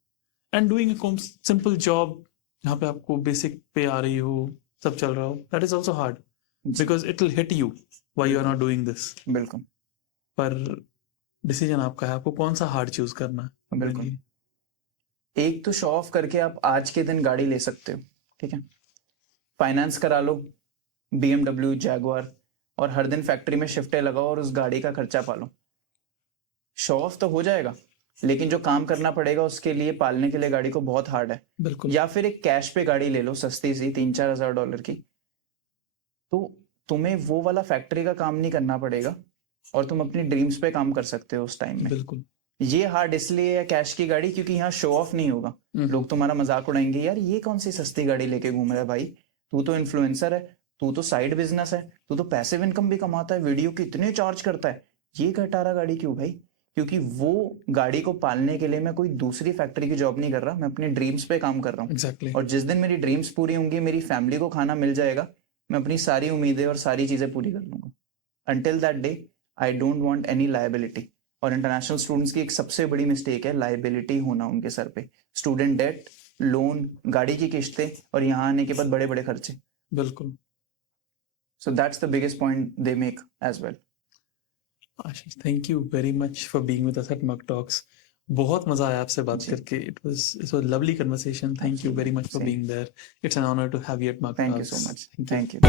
And doing a simple job जहाँ पे आपको basic पे आ रही हो, सब चल रहा हो, that is also hard. Because it will hit you why you are not doing this. बिल्कुल. पर डिसीजन आपका है, आपको कौन सा हार्ड चूज करना है. बिल्कुल. एक तो शो ऑफ करके आप आज के दिन गाड़ी ले सकते हो, ठीक है, फाइनेंस करा लो, BMW, जैगुआर, और हर दिन फैक्ट्री में शिफ्टें लगाओ और उस गाड़ी का खर्चा पालो. शो ऑफ तो हो जाएगा, लेकिन जो काम करना पड़ेगा उसके लिए, पालने के लिए गाड़ी को बहुत हार्ड है. बिल्कुल. या फिर एक कैश पे गाड़ी ले लो सस्ती सी $3-4 की, तो तुम्हें वो वाला फैक्ट्री का काम नहीं करना पड़ेगा और तुम अपनी ड्रीम्स पे काम कर सकते हो उस टाइम में. बिल्कुल. ये हार्ड इसलिए है कैश की गाड़ी, क्योंकि यहाँ शो ऑफ नहीं होगा. लोग तुम्हारा मजाक उड़ाएंगे, यार ये कौन सी सस्ती गाड़ी लेके घूम रहा है भाई, तू तो इन्फ्लुएंसर है, तू तो साइड बिजनेस है, तू तो पैसिव इनकम भी कमाता है, वीडियो की इतने चार्ज करता है, ये घटारा गाड़ी क्यों भाई? क्योंकि वो गाड़ी को पालने के लिए मैं कोई दूसरी फैक्ट्री की जॉब नहीं कर रहा, मैं अपने ड्रीम्स पे काम कर रहा हूँ. Exactly. और जिस दिन मेरी ड्रीम्स पूरी होंगी, मेरी फैमिली को खाना मिल जाएगा, मैं अपनी सारी उम्मीदें और सारी चीजें पूरी कर लूंगा. Until that day I don't want any liability. और इंटरनेशनल स्टूडेंट्स की एक सबसे बड़ी मिस्टेक है लायबिलिटी होना उनके सर पे. स्टूडेंट डेट, लोन, गाड़ी की किस्तें, और यहाँ आने के बाद बड़े बड़े खर्चे. बिल्कुल. So that's the biggest point they make as well. Ashish, thank you very much for being with us at mug talks. बहुत मजा आया आपसे बात करके. It was lovely conversation. Thank you very much for being there. It's an honour to have you at mug talks. Thank you so much. Thank you.